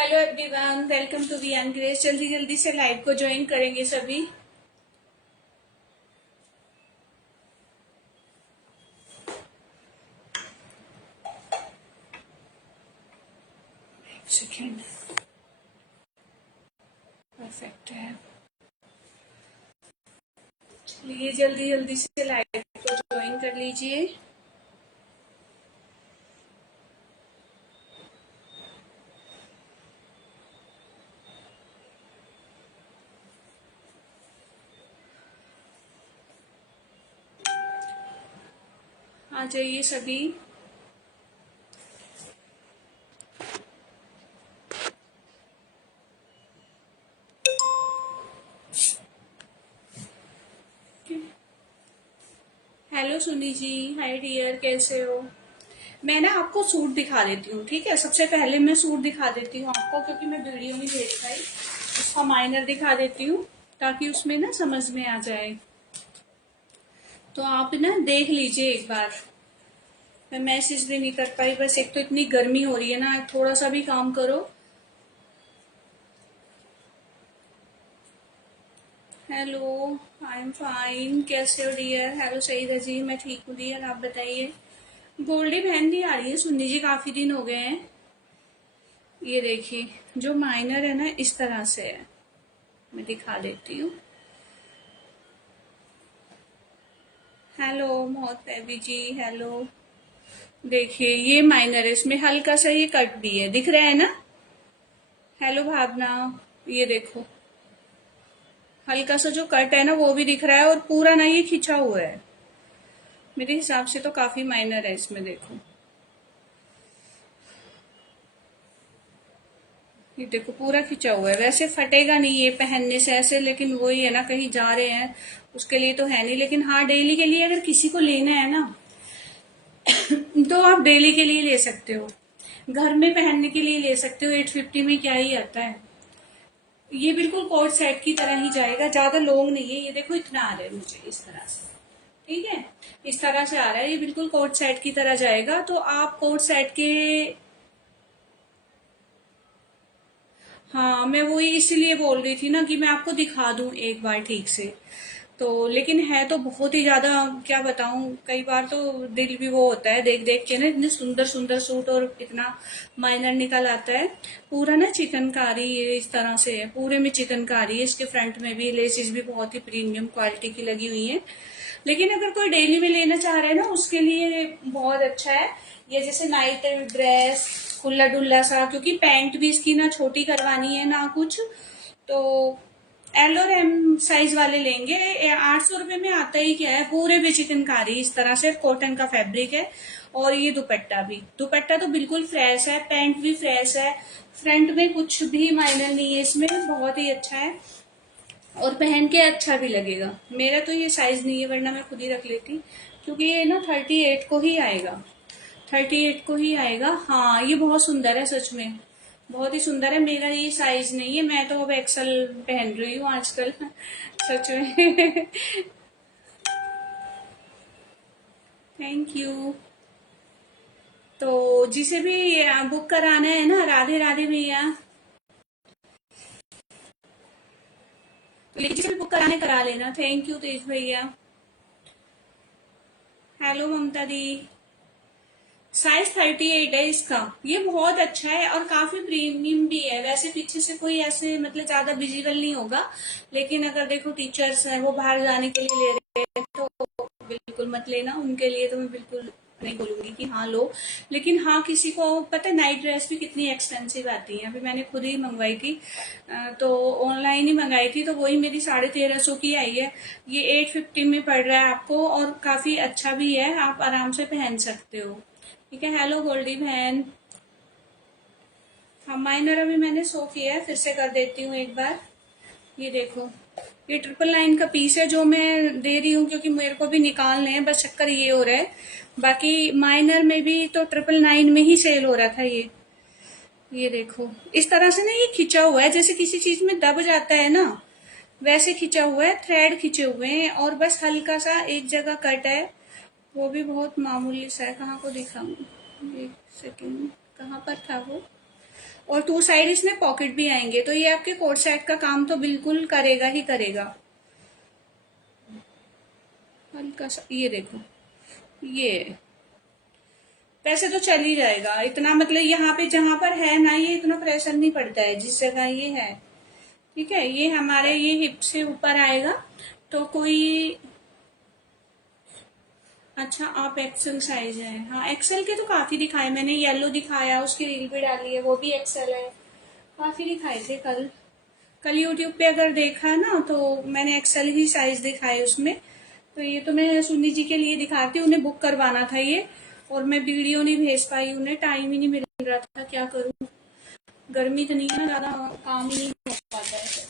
Hello everyone, welcome to V N Grace. जल्दी जल्दी से लाइव को ज्वाइन करेंगे सभी। सेकेंड परफेक्ट है। चलिए जल्दी जल्दी से लाइव को ज्वाइन कर लीजिए। आ जाइए सभी। हेलो सुनी जी, हाय डियर, कैसे हो? मैं ना आपको सूट दिखा देती हूँ, ठीक है? सबसे पहले मैं सूट दिखा देती हूँ आपको, क्योंकि मैं वीडियो नहीं देख पाई। उसका माइनर दिखा देती हूँ ताकि उसमें ना समझ में आ जाए। तो आप ना देख लीजिए एक बार। मैं मैसेज भी नहीं कर पाई, बस एक तो इतनी गर्मी हो रही है ना, थोड़ा सा भी काम करो। हेलो, आई एम फाइन, कैसे हो डियर? हेलो सईदा जी, मैं ठीक हूँ डियर, आप बताइए। गोल्डी बहन नहीं आ रही है सुन्नी जी, काफी दिन हो गए हैं। ये देखिए, जो माइनर है ना इस तरह से है, मैं दिखा देती हूँ। हेलो मोहत बेबी जी, हेलो। देखिए ये माइनर है, इसमें हल्का सा ये कट भी है, दिख रहा है ना? हेलो भावना, ये देखो, हल्का सा जो कट है ना वो भी दिख रहा है, और पूरा ना ये खिंचा हुआ है। मेरे हिसाब से तो काफी माइनर है इसमें, देखो। ये देखो पूरा खिंचा हुआ है। वैसे फटेगा नहीं ये पहनने से ऐसे, लेकिन वही है ना, कहीं जा रहे हैं उसके लिए तो है नहीं। लेकिन हाँ, डेली के लिए अगर किसी को लेना है ना तो आप डेली के लिए ले सकते हो, घर में पहनने के लिए ले सकते हो। 850 में क्या ही आता है। ये बिल्कुल कोट सेट की तरह ही जाएगा, ज्यादा लॉन्ग नहीं है। ये देखो इतना आ रहा है मुझे इस तरह से, ठीक है? इस तरह से आ रहा है, ये बिल्कुल कोट सेट की तरह जाएगा। तो आप कोट सेट के, हाँ मैं वही इसीलिए बोल रही थी ना कि मैं आपको दिखा दूं एक बार ठीक से। तो लेकिन है तो बहुत ही ज्यादा, क्या बताऊं, कई बार तो दिल भी वो होता है देख देख के ना, इतने सुंदर सुंदर सूट और इतना माइनर निकल आता है। पूरा ना चिकनकारी ये इस तरह से है, पूरे में चिकनकारी है। इसके फ्रंट में भी लेसेस भी बहुत ही प्रीमियम क्वालिटी की लगी हुई है। लेकिन अगर कोई डेली में लेना चाह रहे हैं ना, उसके लिए बहुत अच्छा है। ये जैसे नाइट ड्रेस, खुला डुल्ला सा, क्योंकि पैंट भी इसकी ना छोटी करवानी है ना कुछ, तो एल और एम साइज वाले लेंगे। 800 रुपए में आता ही क्या है, पूरे भी चिकनकारी इस तरह से, कॉटन का फैब्रिक है। और ये दुपट्टा भी, दुपट्टा तो बिल्कुल फ्रेश है, पैंट भी फ्रेश है। फ्रंट में कुछ भी माइनर नहीं है इसमें, बहुत ही अच्छा है। और पहन के अच्छा भी लगेगा। मेरा तो ये साइज नहीं है, वरना मैं खुद ही रख लेती, क्योंकि ये ना 38 को ही आएगा। 38 को ही आएगा। हाँ ये बहुत सुंदर है सच में, बहुत ही सुंदर है। मेरा ये साइज नहीं है, मैं तो अब एक्सल पहन रही हूँ आजकल सच में थैंक यू। तो जिसे भी बुक कराना है ना, राधे राधे भैया, तो जिसे भी बुक कराने करा लेना। थैंक यू तेज भैया। हेलो ममता दी। साइज 38 है इसका। ये बहुत अच्छा है और काफी प्रीमियम भी है। वैसे पीछे से कोई ऐसे मतलब ज्यादा विजिबल नहीं होगा, लेकिन अगर देखो टीचर्स हैं, वो बाहर जाने के लिए ले रहे हैं, तो बिल्कुल मत लेना। उनके लिए तो मैं बिल्कुल नहीं बोलूंगी कि हाँ लो। लेकिन हाँ, किसी को पता है नाइट ड्रेस भी कितनी एक्सपेंसिव आती है। अभी मैंने खुद ही मंगवाई थी, तो ऑनलाइन ही मंगाई थी, तो वही मेरी 1350 की आई है। ये 850 में पड़ रहा है आपको, और काफी अच्छा भी है, आप आराम से पहन सकते हो। ठीक है। हेलो गोल्डी बहन। हाँ माइनर अभी मैंने शो किया है, फिर से कर देती हूँ एक बार। ये देखो, ये 999 का पीस है जो मैं दे रही हूँ, क्योंकि मेरे को भी निकालने हैं। बस चक्कर ये हो रहा है, बाकी माइनर में भी तो 999 में ही सेल हो रहा था ये देखो इस तरह से ना, ये खिंचा हुआ है, जैसे किसी चीज में दब जाता है ना, वैसे खिंचा हुआ है। थ्रेड खिंचे हुए हैं, और बस हल्का सा एक जगह कट है, वो भी बहुत मामूली सा है। कहाँ को दिखाऊं, एक सेकेंड, कहाँ पर था वो? और 2 साइड इसमें पॉकेट भी आएंगे, तो ये आपके कोट सेट का काम तो बिल्कुल करेगा ही करेगा। हल्का सा ये देखो, ये वैसे तो चल ही जाएगा इतना, मतलब यहाँ पे जहां पर है ना, ये इतना प्रेशर नहीं पड़ता है जिस जगह ये है। ठीक है, ये हमारे ये हिप से ऊपर आएगा, तो कोई। अच्छा, आप एक्सेल साइज है? हाँ, एक्सेल के तो काफी दिखाए मैंने, येलो दिखाया, उसकी रील भी डाली है, वो भी एक्सेल है। काफी दिखाए थे कल। कल यूट्यूब पे अगर देखा ना तो मैंने एक्सेल ही साइज दिखाए उसमें। तो ये तो मैं सुन्नी जी के लिए दिखाती, उन्हें बुक करवाना था ये, और मैं वीडियो नहीं भेज पाई, उन्हें टाइम ही नहीं मिल रहा था, क्या करूँ। गर्मी इतनी है ना, ज्यादा काम ही नहीं हो पाता है।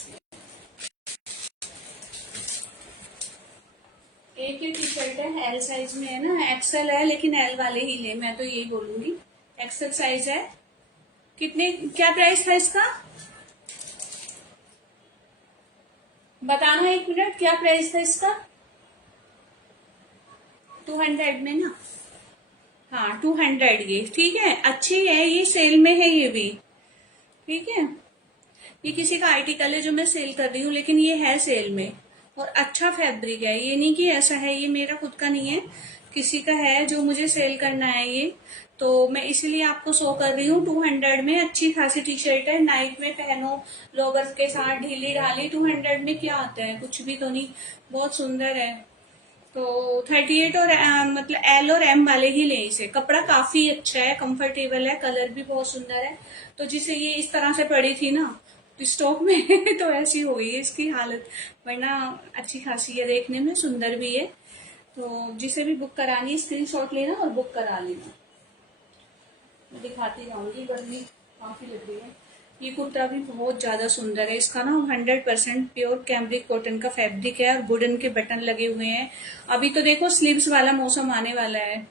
एक ही टी शर्ट है, एल साइज में है ना, एक्सेल है लेकिन एल वाले ही ले, मैं तो यही बोलूंगी। एक्सेल साइज है। कितने, क्या प्राइस था इसका बताना, 1 मिनट, क्या प्राइस था इसका? 200 में ना? हाँ, 200, ये ठीक है, अच्छी है, ये सेल में है ये भी। ठीक है, ये किसी का आर्टिकल है जो मैं सेल कर रही हूँ, लेकिन ये है सेल में, और अच्छा फैब्रिक है, ये नहीं कि ऐसा है, ये मेरा खुद का नहीं है, किसी का है जो मुझे सेल करना है ये। तो मैं इसीलिए आपको शो कर रही हूँ। 200 में अच्छी खासी टी शर्ट है, नाइट में पहनो, लोअर के साथ ढीली ढाली। 200 में क्या आता है, कुछ भी तो नहीं, बहुत सुंदर है। तो 38 और मतलब एल और एम वाले ही ले इसे, कपड़ा काफी अच्छा है, कंफर्टेबल है, कलर भी बहुत सुंदर है। तो जिसे ये इस तरह से पड़ी थी ना स्टॉक में तो ऐसी हो गई है इसकी हालत, वरना अच्छी खासी है, देखने में सुंदर भी है। तो जिसे भी बुक करानी है स्क्रीनशॉट लेना और बुक करा लेना। मैं दिखाती जाऊंगी, गर्मी काफी लग रही है। ये कुर्ता भी बहुत ज्यादा सुंदर है, इसका ना 100% प्योर कैम्ब्रिक कॉटन का फैब्रिक है, और वुडन के बटन लगे हुए हैं। अभी तो देखो स्लीव्स वाला मौसम आने वाला है,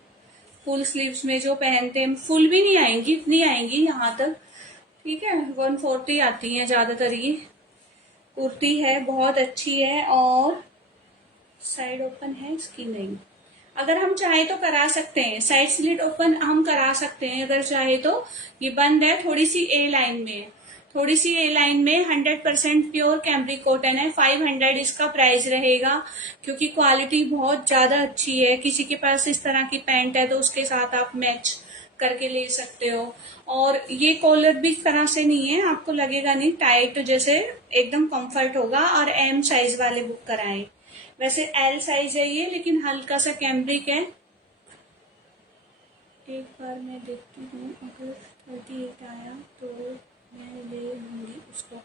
फुल स्लीव्स में जो पहनते हैं, फुल भी नहीं आएंगी, इतनी आएंगी यहाँ तक। ठीक है, 140 आती है ज्यादातर ये। कुर्ती है, बहुत अच्छी है, और साइड ओपन है इसकी? नहीं। अगर हम चाहे तो करा सकते हैं, साइड स्लिट ओपन हम करा सकते हैं अगर चाहे तो। ये बंद है, थोड़ी सी ए लाइन में, थोड़ी सी ए लाइन में। 100% प्योर कैम्ब्रिक कॉटन है, 500 इसका प्राइस रहेगा, क्योंकि क्वालिटी बहुत ज्यादा अच्छी है। किसी के पास इस तरह की पैंट है तो उसके साथ आप मैच करके ले सकते हो। और ये कॉलर भी इस तरह से नहीं है, आपको लगेगा नहीं टाइट, जैसे एकदम कंफर्ट होगा। और एम साइज वाले बुक कराएं, वैसे एल साइज है ये, लेकिन हल्का सा कैम्ब्रिक है। एक बार मैं देखती हूँ, अगर 38 आया तो मैं ले लूंगी उसको।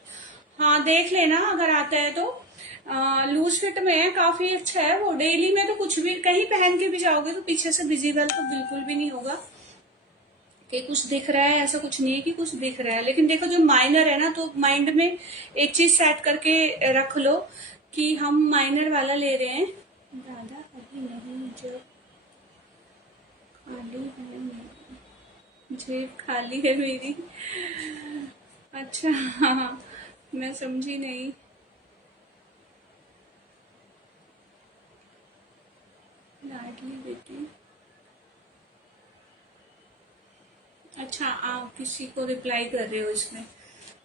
हाँ, देख लेना अगर आता है तो। लूज फिट में है, काफी अच्छा है वो, डेली में तो कुछ भी कहीं पहन के भी जाओगे तो पीछे से विजिबल तो बिल्कुल भी नहीं होगा कि कुछ दिख रहा है, ऐसा कुछ नहीं है कि कुछ दिख रहा है। लेकिन देखो जो माइनर है ना, तो माइंड में एक चीज सेट करके रख लो कि हम माइनर वाला ले रहे हैं। दादा अभी नहीं, जब खाली है मेरी, जेब खाली है मेरी। अच्छा हाँ, मैं समझी नहीं। लाडली बेटी, अच्छा आप किसी को रिप्लाई कर रहे हो इसमें?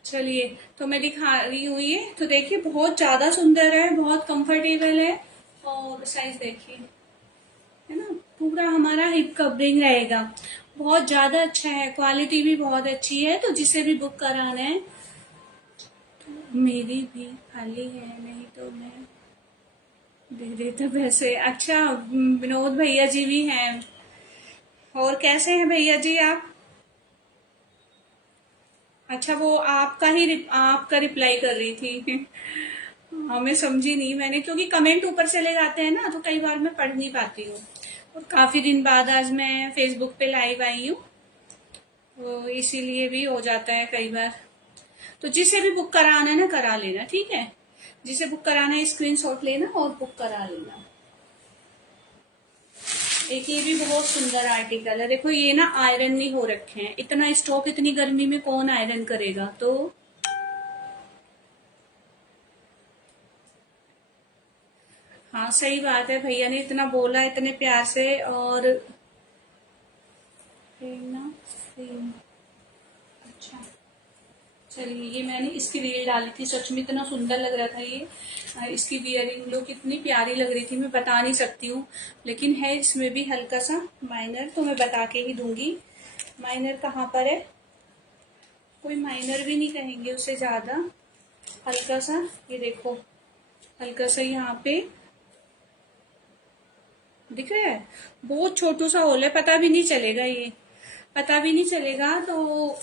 चलिए, तो मैं दिखा रही हूँ ये, तो देखिए बहुत ज्यादा सुंदर है, बहुत कंफर्टेबल है, और साइज देखिए, है ना, पूरा हमारा हिप कवरिंग रहेगा, बहुत ज्यादा अच्छा है, क्वालिटी भी बहुत अच्छी है। तो जिसे भी बुक कराना है, मेरी भी खाली है, नहीं तो मैं दे देता पैसे। अच्छा, विनोद भैया जी भी हैं। और कैसे हैं भैया जी आप? अच्छा, वो आपका रिप्लाई कर रही थी हाँ, मैं समझी नहीं मैंने, क्योंकि कमेंट ऊपर चले जाते हैं ना, तो कई बार मैं पढ़ नहीं पाती हूँ। और काफी दिन बाद आज मैं फेसबुक पे लाइव आई हूँ, तो इसीलिए भी हो जाता है कई बार। तो जिसे भी बुक कराना है ना, करा लेना, ठीक है। जिसे बुक कराना है स्क्रीनशॉट लेना और बुक करा लेना। एक ये भी बहुत सुंदर आर्टिकल है, देखो ये ना आयरन नहीं हो रखे हैं, इतना स्टॉक इतनी गर्मी में कौन आयरन करेगा। तो हाँ, सही बात है, भैया ने इतना बोला इतने प्यार से। और ना सेम, अच्छा चलिए, ये मैंने इसकी रील डाली थी, सच में इतना सुंदर लग रहा था ये। इसकी वियरिंग लुक इतनी प्यारी लग रही थी, मैं बता नहीं सकती हूँ। लेकिन है इसमें भी हल्का सा माइनर, तो मैं बता के ही दूंगी। माइनर कहाँ पर है, कोई माइनर भी नहीं कहेंगे उसे ज्यादा, हल्का सा। ये देखो, हल्का सा यहाँ पे दिख रहा है, बहुत छोटू सा होल है, पता भी नहीं चलेगा, ये पता भी नहीं चलेगा। तो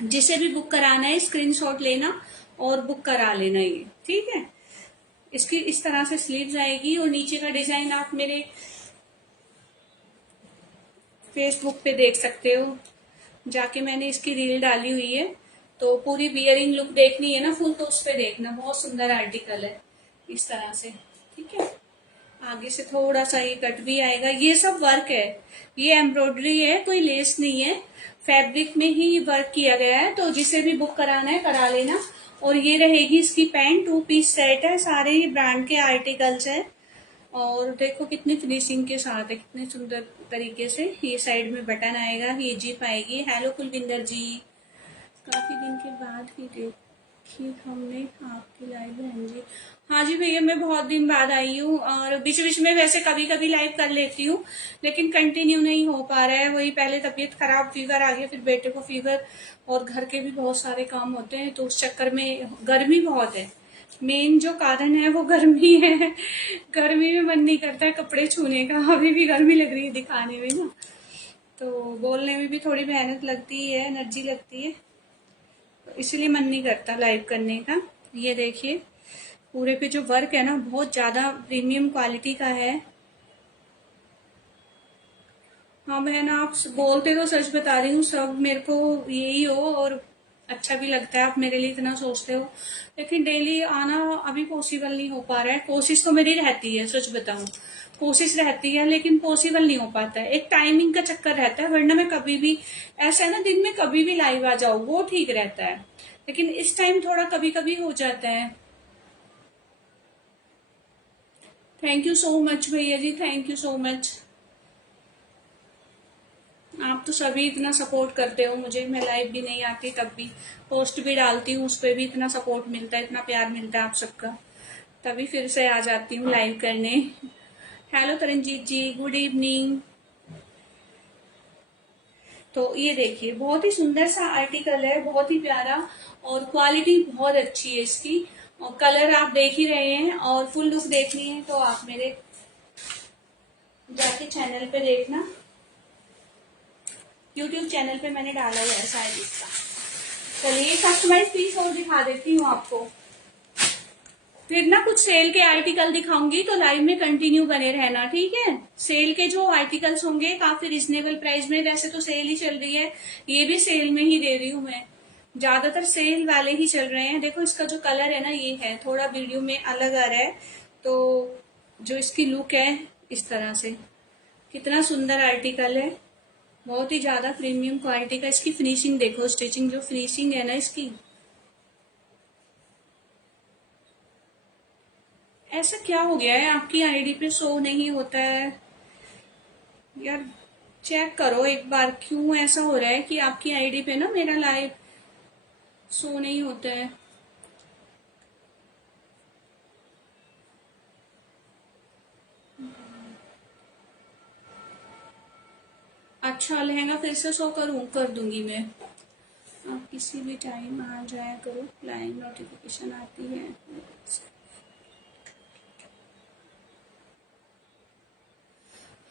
जिसे भी बुक कराना है स्क्रीनशॉट लेना और बुक करा लेना, ये ठीक है। इसकी इस तरह से स्लीव्स आएगी, और नीचे का डिजाइन आप मेरे फेसबुक पे देख सकते हो, जाके मैंने इसकी रील डाली हुई है। तो पूरी बियरिंग लुक देखनी है ना फुल, तो उस पे देखना, बहुत सुंदर आर्टिकल है इस तरह से, ठीक है। आगे से थोड़ा सा ये कट भी आएगा, ये सब वर्क है, ये एम्ब्रॉयडरी है, कोई लेस नहीं है, फैब्रिक में ही वर्क किया गया है। तो जिसे भी बुक कराना है करा लेना। और ये रहेगी इसकी पैंट, 2 पीस सेट है, सारे ही ब्रांड के आर्टिकल्स है। और देखो कितनी फिनिशिंग के साथ है, कितने सुंदर तरीके से। ये साइड में बटन आएगा, ये जिप आएगी। हेलो कुलविंदर जी, काफी दिन के बाद ही देखी हमने आपकी लाइव, बहन जी। हाँ जी भैया, मैं बहुत दिन बाद आई हूँ, और बीच बीच में वैसे कभी कभी लाइव कर लेती हूँ, लेकिन कंटिन्यू नहीं हो पा रहा है। वही पहले तबीयत खराब, फीवर आ गया, फिर बेटे को फीवर, और घर के भी बहुत सारे काम होते हैं, तो उस चक्कर में गर्मी बहुत है। मेन जो कारण है वो गर्मी है। गर्मी में मन नहीं करता है कपड़े छूने का, अभी भी गर्मी लग रही है दिखाने में ना, तो बोलने में भी थोड़ी मेहनत लगती है, एनर्जी लगती है, इसलिए मन नहीं करता लाइव करने का। ये देखिए, पूरे पे जो वर्क है ना, बहुत ज्यादा प्रीमियम क्वालिटी का है। हाँ बहन, आप बोलते तो सच बता रही हूँ, सब मेरे को यही हो, और अच्छा भी लगता है आप मेरे लिए इतना सोचते हो, लेकिन डेली आना अभी पॉसिबल नहीं हो पा रहा है। कोशिश तो मेरी रहती है, सच बताऊं, कोशिश रहती है, लेकिन पॉसिबल नहीं हो पाता है। एक टाइमिंग का चक्कर रहता है, वरना मैं कभी भी, ऐसा है ना, दिन में कभी भी लाइव आ जाओ वो ठीक रहता है, लेकिन इस टाइम थोड़ा कभी कभी हो जाता है। थैंक यू सो मच भैया जी, थैंक यू सो मच। आप तो सभी इतना सपोर्ट करते हो मुझे, मैं लाइव भी नहीं आती तब भी पोस्ट भी डालती हूँ, उस पर भी इतना सपोर्ट मिलता है, इतना प्यार मिलता है आप सबका, तभी फिर से आ जाती हूँ लाइव करने। हेलो तरनजीत जी, गुड इवनिंग। तो ये देखिए, बहुत ही सुंदर सा आर्टिकल है, बहुत ही प्यारा, और क्वालिटी बहुत अच्छी है इसकी, और कलर आप देख ही रहे हैं। और फुल लुक देखनी है तो आप मेरे जाके चैनल पे देखना, यूट्यूब चैनल पे मैंने डाला हुआ है शायद इसका। चलिए, कस्टमाइज पीस और दिखा देती हूँ आपको, फिर ना कुछ सेल के आर्टिकल दिखाऊंगी, तो लाइव में कंटिन्यू बने रहना, ठीक है। सेल के जो आर्टिकल्स होंगे काफी रिजनेबल प्राइस में, वैसे तो सेल ही चल रही है, ये भी सेल में ही दे रही हूँ मैं, ज्यादातर सेल वाले ही चल रहे हैं। देखो इसका जो कलर है ना, ये है थोड़ा वीडियो में अलग आ रहा है, तो जो इसकी लुक है इस तरह से, कितना सुंदर आर्टिकल है, बहुत ही ज्यादा प्रीमियम क्वालिटी का। इसकी फिनिशिंग देखो, स्टिचिंग जो फिनिशिंग है ना इसकी, ऐसा क्या हो गया है आपकी आईडी पे शो नहीं होता है यार, चेक करो एक बार, क्यों ऐसा हो रहा है कि आपकी आईडी पे ना मेरा लाइव शो नहीं होता है। अच्छा, लहंगा फिर से शो कर दूंगी मैं, आप किसी भी टाइम आ जाया करो, लाइव नोटिफिकेशन आती है।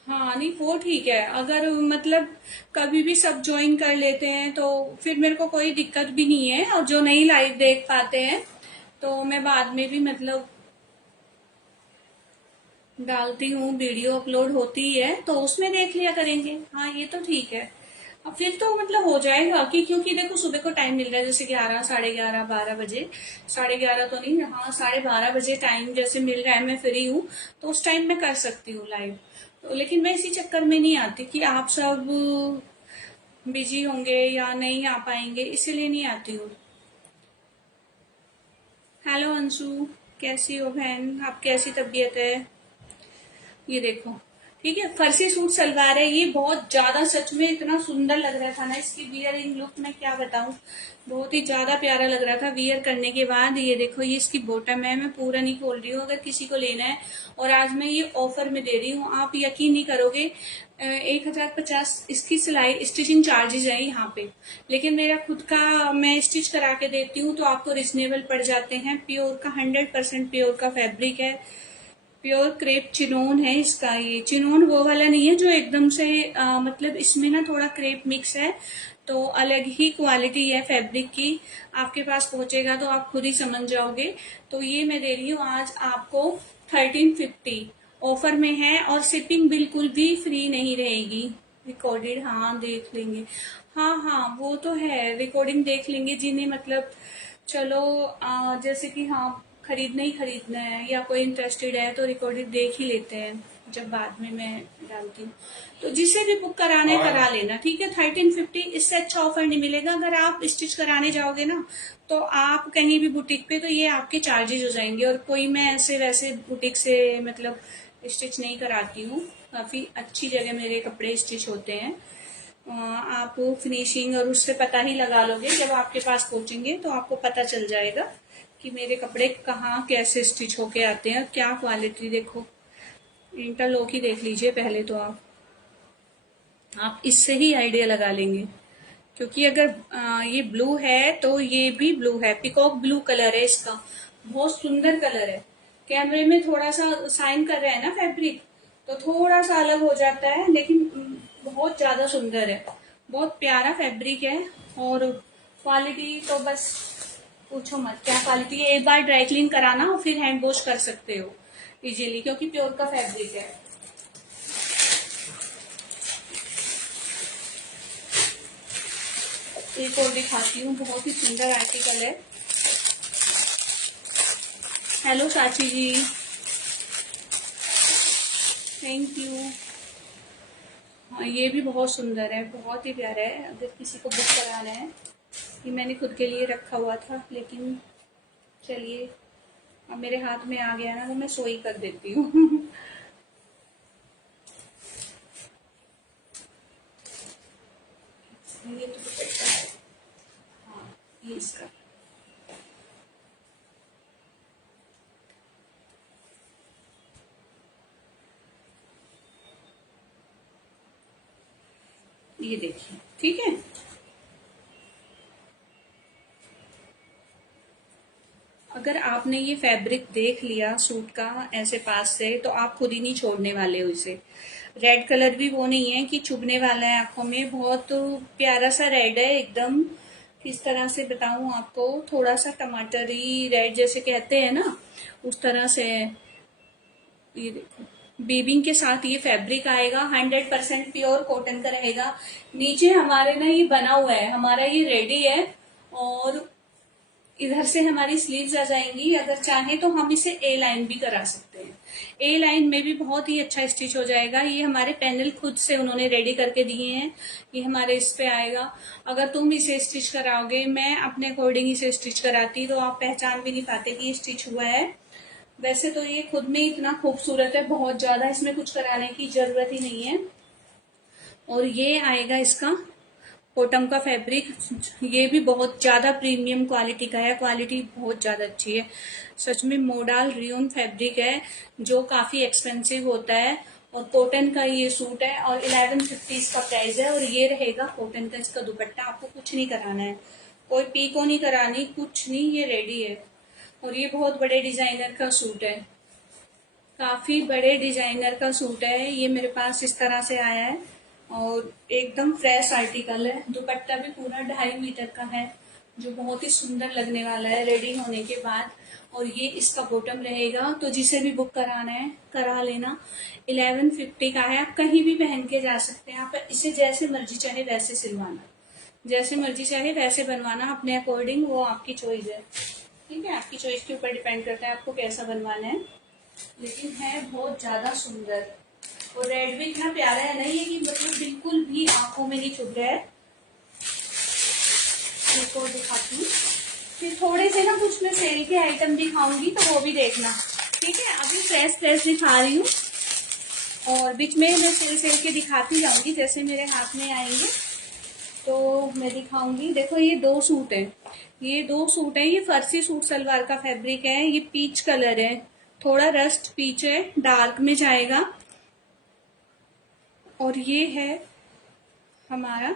हाँ नहीं, वो ठीक है, अगर मतलब कभी भी सब ज्वाइन कर लेते हैं तो फिर मेरे को कोई दिक्कत भी नहीं है, और जो नहीं लाइव देख पाते हैं तो मैं बाद में भी मतलब डालती हूँ, वीडियो अपलोड होती है तो उसमें देख लिया करेंगे। हाँ ये तो ठीक है, अब फिर तो मतलब हो जाएगा कि, क्योंकि देखो सुबह को टाइम मिल रहा है, जैसे 11, 11:30, 12 बजे, 11:30 तो नहीं, हाँ 12:30 बजे टाइम जैसे मिल रहा है, मैं फ्री हूँ, तो उस टाइम मैं कर सकती हूँ लाइव। तो लेकिन मैं इसी चक्कर में नहीं आती कि आप सब बिजी होंगे या नहीं आ पाएंगे, इसीलिए नहीं आती हूँ। हेलो अंशु, कैसी हो बहन, आप कैसी तबीयत है। ये देखो, ठीक है, फर्सी सूट सलवार है ये, बहुत ज्यादा सच में इतना सुंदर लग रहा था ना, इसकी वियरिंग लुक मैं क्या बताऊं, बहुत ही ज्यादा प्यारा लग रहा था वियर करने के बाद। ये देखो ये इसकी बॉटम है, मैं पूरा नहीं खोल रही हूँ, अगर किसी को लेना है और आज मैं ये ऑफर में दे रही हूँ, आप यकीन नहीं करोगे, 1050 इसकी सिलाई स्टिचिंग चार्जेस है यहाँ पे, लेकिन मेरा खुद का मैं स्टिच करा के देती हूँ तो आपको रिजनेबल पड़ जाते हैं। प्योर का 100% प्योर का फैब्रिक है, प्योर क्रेप चिनोन है इसका। ये चिनोन वो वाला नहीं है जो एकदम से मतलब इसमें ना थोड़ा क्रेप मिक्स है, तो अलग ही क्वालिटी है फैब्रिक की, आपके पास पहुंचेगा तो आप खुद ही समझ जाओगे। तो ये मैं दे रही हूँ आज आपको 1350 ऑफर में है, और शिपिंग बिल्कुल भी फ्री नहीं रहेगी। रिकॉर्डेड, हाँ देख लेंगे, हाँ हाँ वो तो है, रिकॉर्डिंग देख लेंगे जिन्हें मतलब चलो जैसे कि हाँ खरीदना ही खरीदना है या कोई इंटरेस्टेड है तो रिकॉर्डेड देख ही लेते हैं, जब बाद में मैं डालती हूँ। तो जिसे भी बुक कराना है करा लेना, ठीक है। 1350, इससे अच्छा ऑफर नहीं मिलेगा। अगर आप स्टिच कराने जाओगे ना तो आप कहीं भी बुटीक पे तो ये आपके चार्जेस हो जाएंगे, और कोई मैं ऐसे वैसे बुटीक से मतलब स्टिच नहीं कराती हूँ, काफी अच्छी जगह मेरे कपड़े स्टिच होते हैं। आप फिनिशिंग और उससे पता ही लगा लोगे, जब आपके पास पहुंचेंगे तो आपको पता चल जाएगा कि मेरे कपड़े कहाँ कैसे स्टिच होके आते हैं, क्या क्वालिटी। देखो इंटरलॉक ही देख लीजिए पहले तो आप इससे ही आइडिया लगा लेंगे, क्योंकि अगर ये ब्लू है तो ये भी ब्लू है, पिकॉक ब्लू कलर है इसका, बहुत सुंदर कलर है। कैमरे में थोड़ा सा साइन कर रहा है ना फैब्रिक, तो थोड़ा सा अलग हो जाता है, लेकिन बहुत ज्यादा सुंदर है, बहुत प्यारा फैब्रिक है। और क्वालिटी तो बस पूछो मत, क्या क्वालिटी है। एक बार ड्राई क्लीन कराना और फिर हैंड वॉश कर सकते हो इजीली, क्योंकि प्योर का फैब्रिक है। एक और दिखाती हूँ, बहुत ही सुंदर आर्टिकल है। हेलो साची जी, थैंक यू। हाँ ये भी बहुत सुंदर है, बहुत ही प्यारा है, अगर किसी को बुक कराना है। ये मैंने खुद के लिए रखा हुआ था, लेकिन चलिए अब मेरे हाथ में आ गया ना, तो मैं सोई कर देती हूँ। ये तो दुपट्टा है, हाँ ये इसका, ये देखिए, ठीक है। अगर आपने ये फैब्रिक देख लिया सूट का ऐसे पास से, तो आप खुद ही नहीं छोड़ने वाले हो इसे। रेड कलर भी वो नहीं है कि चुभने वाला है आंखों में, बहुत प्यारा सा रेड है एकदम। किस तरह से बताऊं आपको, थोड़ा सा टमाटरी रेड जैसे कहते हैं ना, उस तरह से है। ये देखो, बीबिंग के साथ ये फैब्रिक आएगा, 100% प्योर कॉटन का रहेगा। नीचे हमारे ना ये बना हुआ है, हमारा ये रेडी है, और इधर से हमारी स्लीव्स आ जाएंगी। अगर चाहे तो हम इसे ए लाइन भी करा सकते हैं, ए लाइन में भी बहुत ही अच्छा स्टिच हो जाएगा। ये हमारे पैनल खुद से उन्होंने रेडी करके दिए हैं, ये हमारे इस पे आएगा। अगर तुम इसे स्टिच कराओगे, मैं अपने अकॉर्डिंग इसे स्टिच कराती तो आप पहचान भी नहीं पाते कि ये स्टिच हुआ है। वैसे तो ये खुद में इतना खूबसूरत है, बहुत ज्यादा, इसमें कुछ कराने की जरूरत ही नहीं है। और ये आएगा इसका बॉटम का फैब्रिक, ये भी बहुत ज्यादा प्रीमियम क्वालिटी का है, क्वालिटी बहुत ज्यादा अच्छी है। सच में मोडाल रियोन फैब्रिक है, जो काफी एक्सपेंसिव होता है, और कॉटन का ये सूट है, और 1150 इसका प्राइस है। और ये रहेगा कॉटन का इसका दुपट्टा, आपको कुछ नहीं कराना है, कोई पीको नहीं करानी, कुछ नहीं, ये रेडी है। और ये बहुत बड़े डिजाइनर का सूट है, काफी बड़े डिजाइनर का सूट है ये, मेरे पास इस तरह से आया है, और एकदम फ्रेश आर्टिकल है। दुपट्टा भी पूरा 2.5 मीटर का है, जो बहुत ही सुंदर लगने वाला है रेडी होने के बाद। और ये इसका बॉटम रहेगा, तो जिसे भी बुक कराना है करा लेना। 1150 का है, आप कहीं भी पहन के जा सकते हैं, आप इसे जैसे मर्जी चाहे वैसे सिलवाना, जैसे मर्जी चाहे वैसे बनवाना अपने अकॉर्डिंग, वो आपकी चॉइस है, ठीक है। आपकी चॉइस के ऊपर डिपेंड करता है आपको कैसा बनवाना है, लेकिन है बहुत ज्यादा सुंदर। और रेड भी इतना प्यारा है ना ये, कि मतलब बिल्कुल भी आंखों में नहीं चुभ रहा है। एक और दिखाती हूँ, फिर थोड़े से ना कुछ मैं सेल के आइटम दिखाऊंगी, तो वो भी देखना, ठीक है। अभी फ्रेश फ्रेश दिखा रही हूँ। और बीच में मैं सेल सेल के दिखाती जाऊंगी जैसे मेरे हाथ में आएंगे तो मैं दिखाऊंगी। देखो ये 2 सूट है, ये 2 सूट है, ये फर्सी सूट सलवार का फैब्रिक है, ये पीच कलर है, थोड़ा रस्ट पीच है, डार्क में जाएगा। और ये है हमारा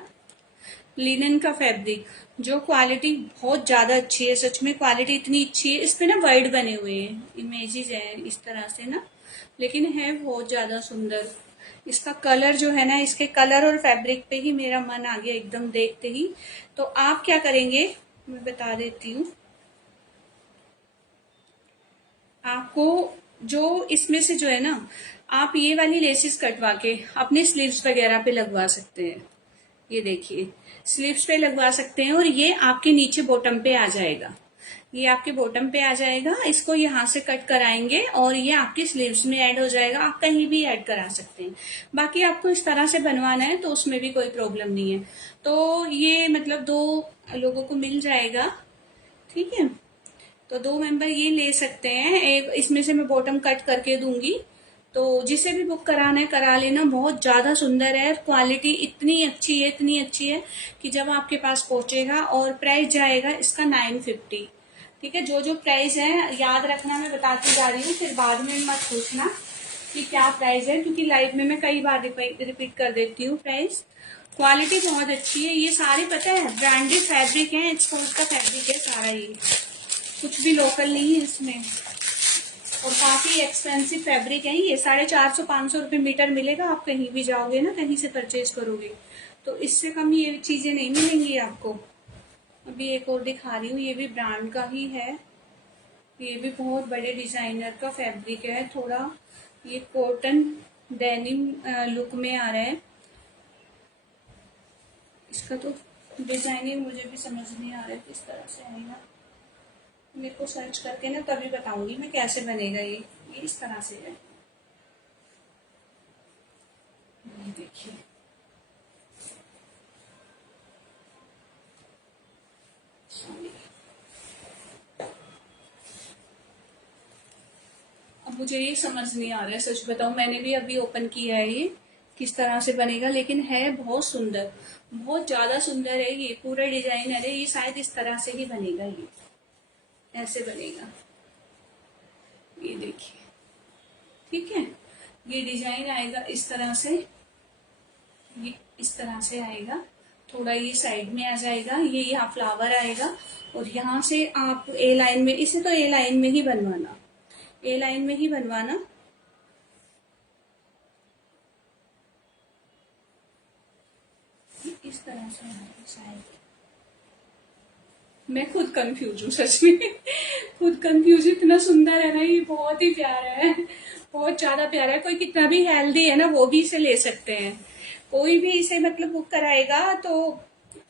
लिनन का फैब्रिक, जो क्वालिटी बहुत ज्यादा अच्छी है, सच में क्वालिटी इतनी अच्छी है। इस पे ना वर्ड बने हुए हैं, इमेजेस है इस तरह से ना, लेकिन है बहुत ज्यादा सुंदर। इसका कलर जो है ना, इसके कलर और फैब्रिक पे ही मेरा मन आ गया एकदम देखते ही। तो आप क्या करेंगे मैं बता देती हूँ आपको। जो इसमें से जो है ना, आप ये वाली लेसेस कटवा के अपने स्लीव्स वगैरह पे लगवा सकते हैं। ये देखिए स्लीव्स पे लगवा सकते हैं और ये आपके नीचे बॉटम पे आ जाएगा, ये आपके बॉटम पे आ जाएगा। इसको यहाँ से कट कराएंगे और ये आपकी स्लीव्स में ऐड हो जाएगा, आप कहीं भी ऐड करा सकते हैं। बाकी आपको इस तरह से बनवाना है तो उसमें भी कोई प्रॉब्लम नहीं है। तो ये मतलब 2 लोगों को मिल जाएगा, ठीक है। तो 2 मेंबर ये ले सकते हैं, एक इसमें से मैं बॉटम कट करके दूंगी। तो जिसे भी बुक कराना है करा लेना, बहुत ज्यादा सुंदर है, क्वालिटी इतनी अच्छी है, इतनी अच्छी है कि जब आपके पास पहुंचेगा। और प्राइस जाएगा इसका 950, ठीक है। जो जो प्राइस है याद रखना, मैं बताती जा रही हूँ, फिर बाद में मत पूछना कि क्या प्राइस है, क्योंकि लाइव में मैं कई बार रिपीट कर देती हूँ प्राइस। क्वालिटी बहुत अच्छी है, ये सारे पता है ब्रांडेड फैब्रिक है, एक्सपोर्ट का फैब्रिक है सारा, ये कुछ भी लोकल नहीं है इसमें। और काफी एक्सपेंसिव फैब्रिक है ये, 450-500 रुपये मीटर मिलेगा। आप कहीं भी जाओगे ना, कहीं से परचेज करोगे तो इससे कम ये चीजें नहीं मिलेंगी आपको। अभी एक और दिखा रही हूँ, ये भी ब्रांड का ही है, ये भी बहुत बड़े डिजाइनर का फैब्रिक है, थोड़ा ये कॉटन डेनिम लुक में आ रहा है। इसका तो डिजाइनिंग मुझे भी समझ नहीं आ रहा है किस तरह से आएगा, मेरे को सर्च करके ना तभी बताऊंगी मैं कैसे बनेगा। ये इस तरह से है, ये देखिए। अब मुझे ये समझ नहीं आ रहा है, सच बताऊं, मैंने भी अभी ओपन किया है ये किस तरह से बनेगा, लेकिन है बहुत सुंदर, बहुत ज्यादा सुंदर है। ये पूरा डिजाइन है, ये शायद इस तरह से ही बनेगा, ये ऐसे बनेगा, ये देखिए, ठीक है। ये डिजाइन आएगा इस तरह से, ये इस तरह से आएगा, थोड़ा ये साइड में आ जाएगा, ये यहाँ फ्लावर आएगा। और यहाँ से आप ए लाइन में, इसे तो ए लाइन में ही बनवाना, ए लाइन में ही बनवाना। इस तरह से शायद, मैं खुद कंफ्यूज हूँ सच में खुद कंफ्यूज, इतना सुंदर है ना ये, बहुत ही प्यारा है, बहुत ज्यादा प्यारा है। कोई कितना भी हेल्दी है ना वो भी इसे ले सकते हैं, कोई भी इसे मतलब बुक कराएगा तो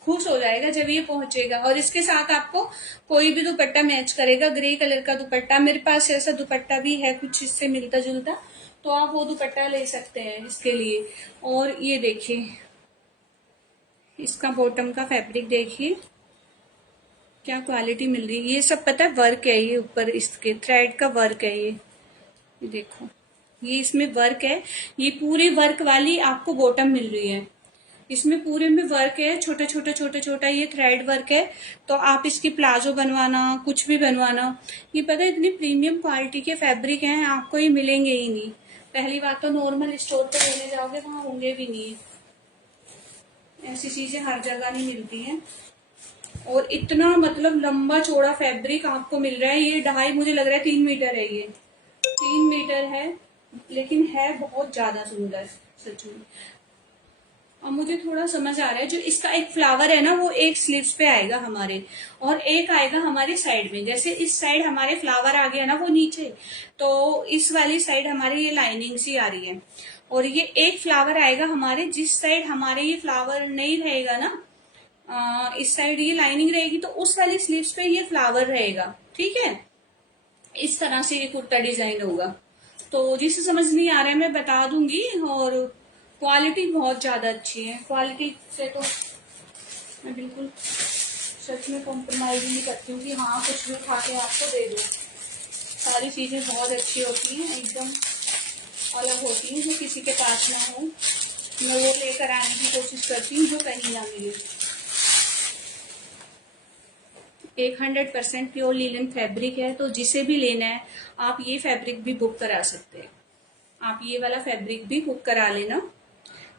खुश हो जाएगा जब ये पहुंचेगा। और इसके साथ आपको कोई भी दुपट्टा मैच करेगा, ग्रे कलर का दुपट्टा, मेरे पास ऐसा दुपट्टा भी है कुछ इससे मिलता जुलता, तो आप वो दुपट्टा ले सकते हैं इसके लिए। और ये देखिए इसका बॉटम का फैब्रिक देखिए क्या क्वालिटी मिल रही है। ये सब पता है वर्क है, ये ऊपर इसके थ्रेड का वर्क है, ये देखो, ये इसमें वर्क है, ये पूरी वर्क वाली आपको बॉटम मिल रही है। इसमें पूरे में वर्क है, छोटा छोटा छोटा छोटा ये थ्रेड वर्क है। तो आप इसकी प्लाजो बनवाना, कुछ भी बनवाना, ये पता है इतनी प्रीमियम क्वालिटी के फैब्रिक हैं, आपको ये मिलेंगे ही नहीं। पहली बात तो नॉर्मल स्टोर पर लेने जाओगे वहां होंगे भी नहीं, ऐसी चीजें हर जगह नहीं मिलती हैं। और इतना मतलब लंबा चौड़ा फैब्रिक आपको मिल रहा है, ये 2.5 मुझे लग रहा है 3 मीटर है, ये 3 मीटर है, लेकिन है बहुत ज्यादा सुंदर सच में। और मुझे थोड़ा समझ आ रहा है, जो इसका एक फ्लावर है ना वो एक स्लीव्स पे आएगा हमारे, और एक आएगा हमारे साइड में। जैसे इस साइड हमारे फ्लावर आ गया ना वो नीचे, तो इस वाली साइड हमारे ये लाइनिंग सी आ रही है। और ये एक फ्लावर आएगा हमारे, जिस साइड हमारे ये फ्लावर नहीं रहेगा ना, इस साइड ये लाइनिंग रहेगी, तो उस वाली स्लीव्स पे ये फ्लावर रहेगा, ठीक है। इस तरह से ये कुर्ता डिजाइन होगा। तो जिसे समझ नहीं आ रहा है मैं बता दूंगी। और क्वालिटी बहुत ज्यादा अच्छी है, क्वालिटी से तो मैं बिल्कुल सच में कॉम्प्रोमाइज नहीं करती हूँ कि हाँ कुछ भी उठा के आपको दे दूँ। सारी चीजें बहुत अच्छी होती हैं एकदम। अलग होती हैं जो किसी के पास ना हो, मैं वो लेकर आने की कोशिश करती हूँ जो कहीं ना मिले। एक 100% प्योर लिनन फैब्रिक है, तो जिसे भी लेना है आप ये फैब्रिक भी बुक करा सकते हैं। आप ये वाला फैब्रिक भी बुक करा लेना,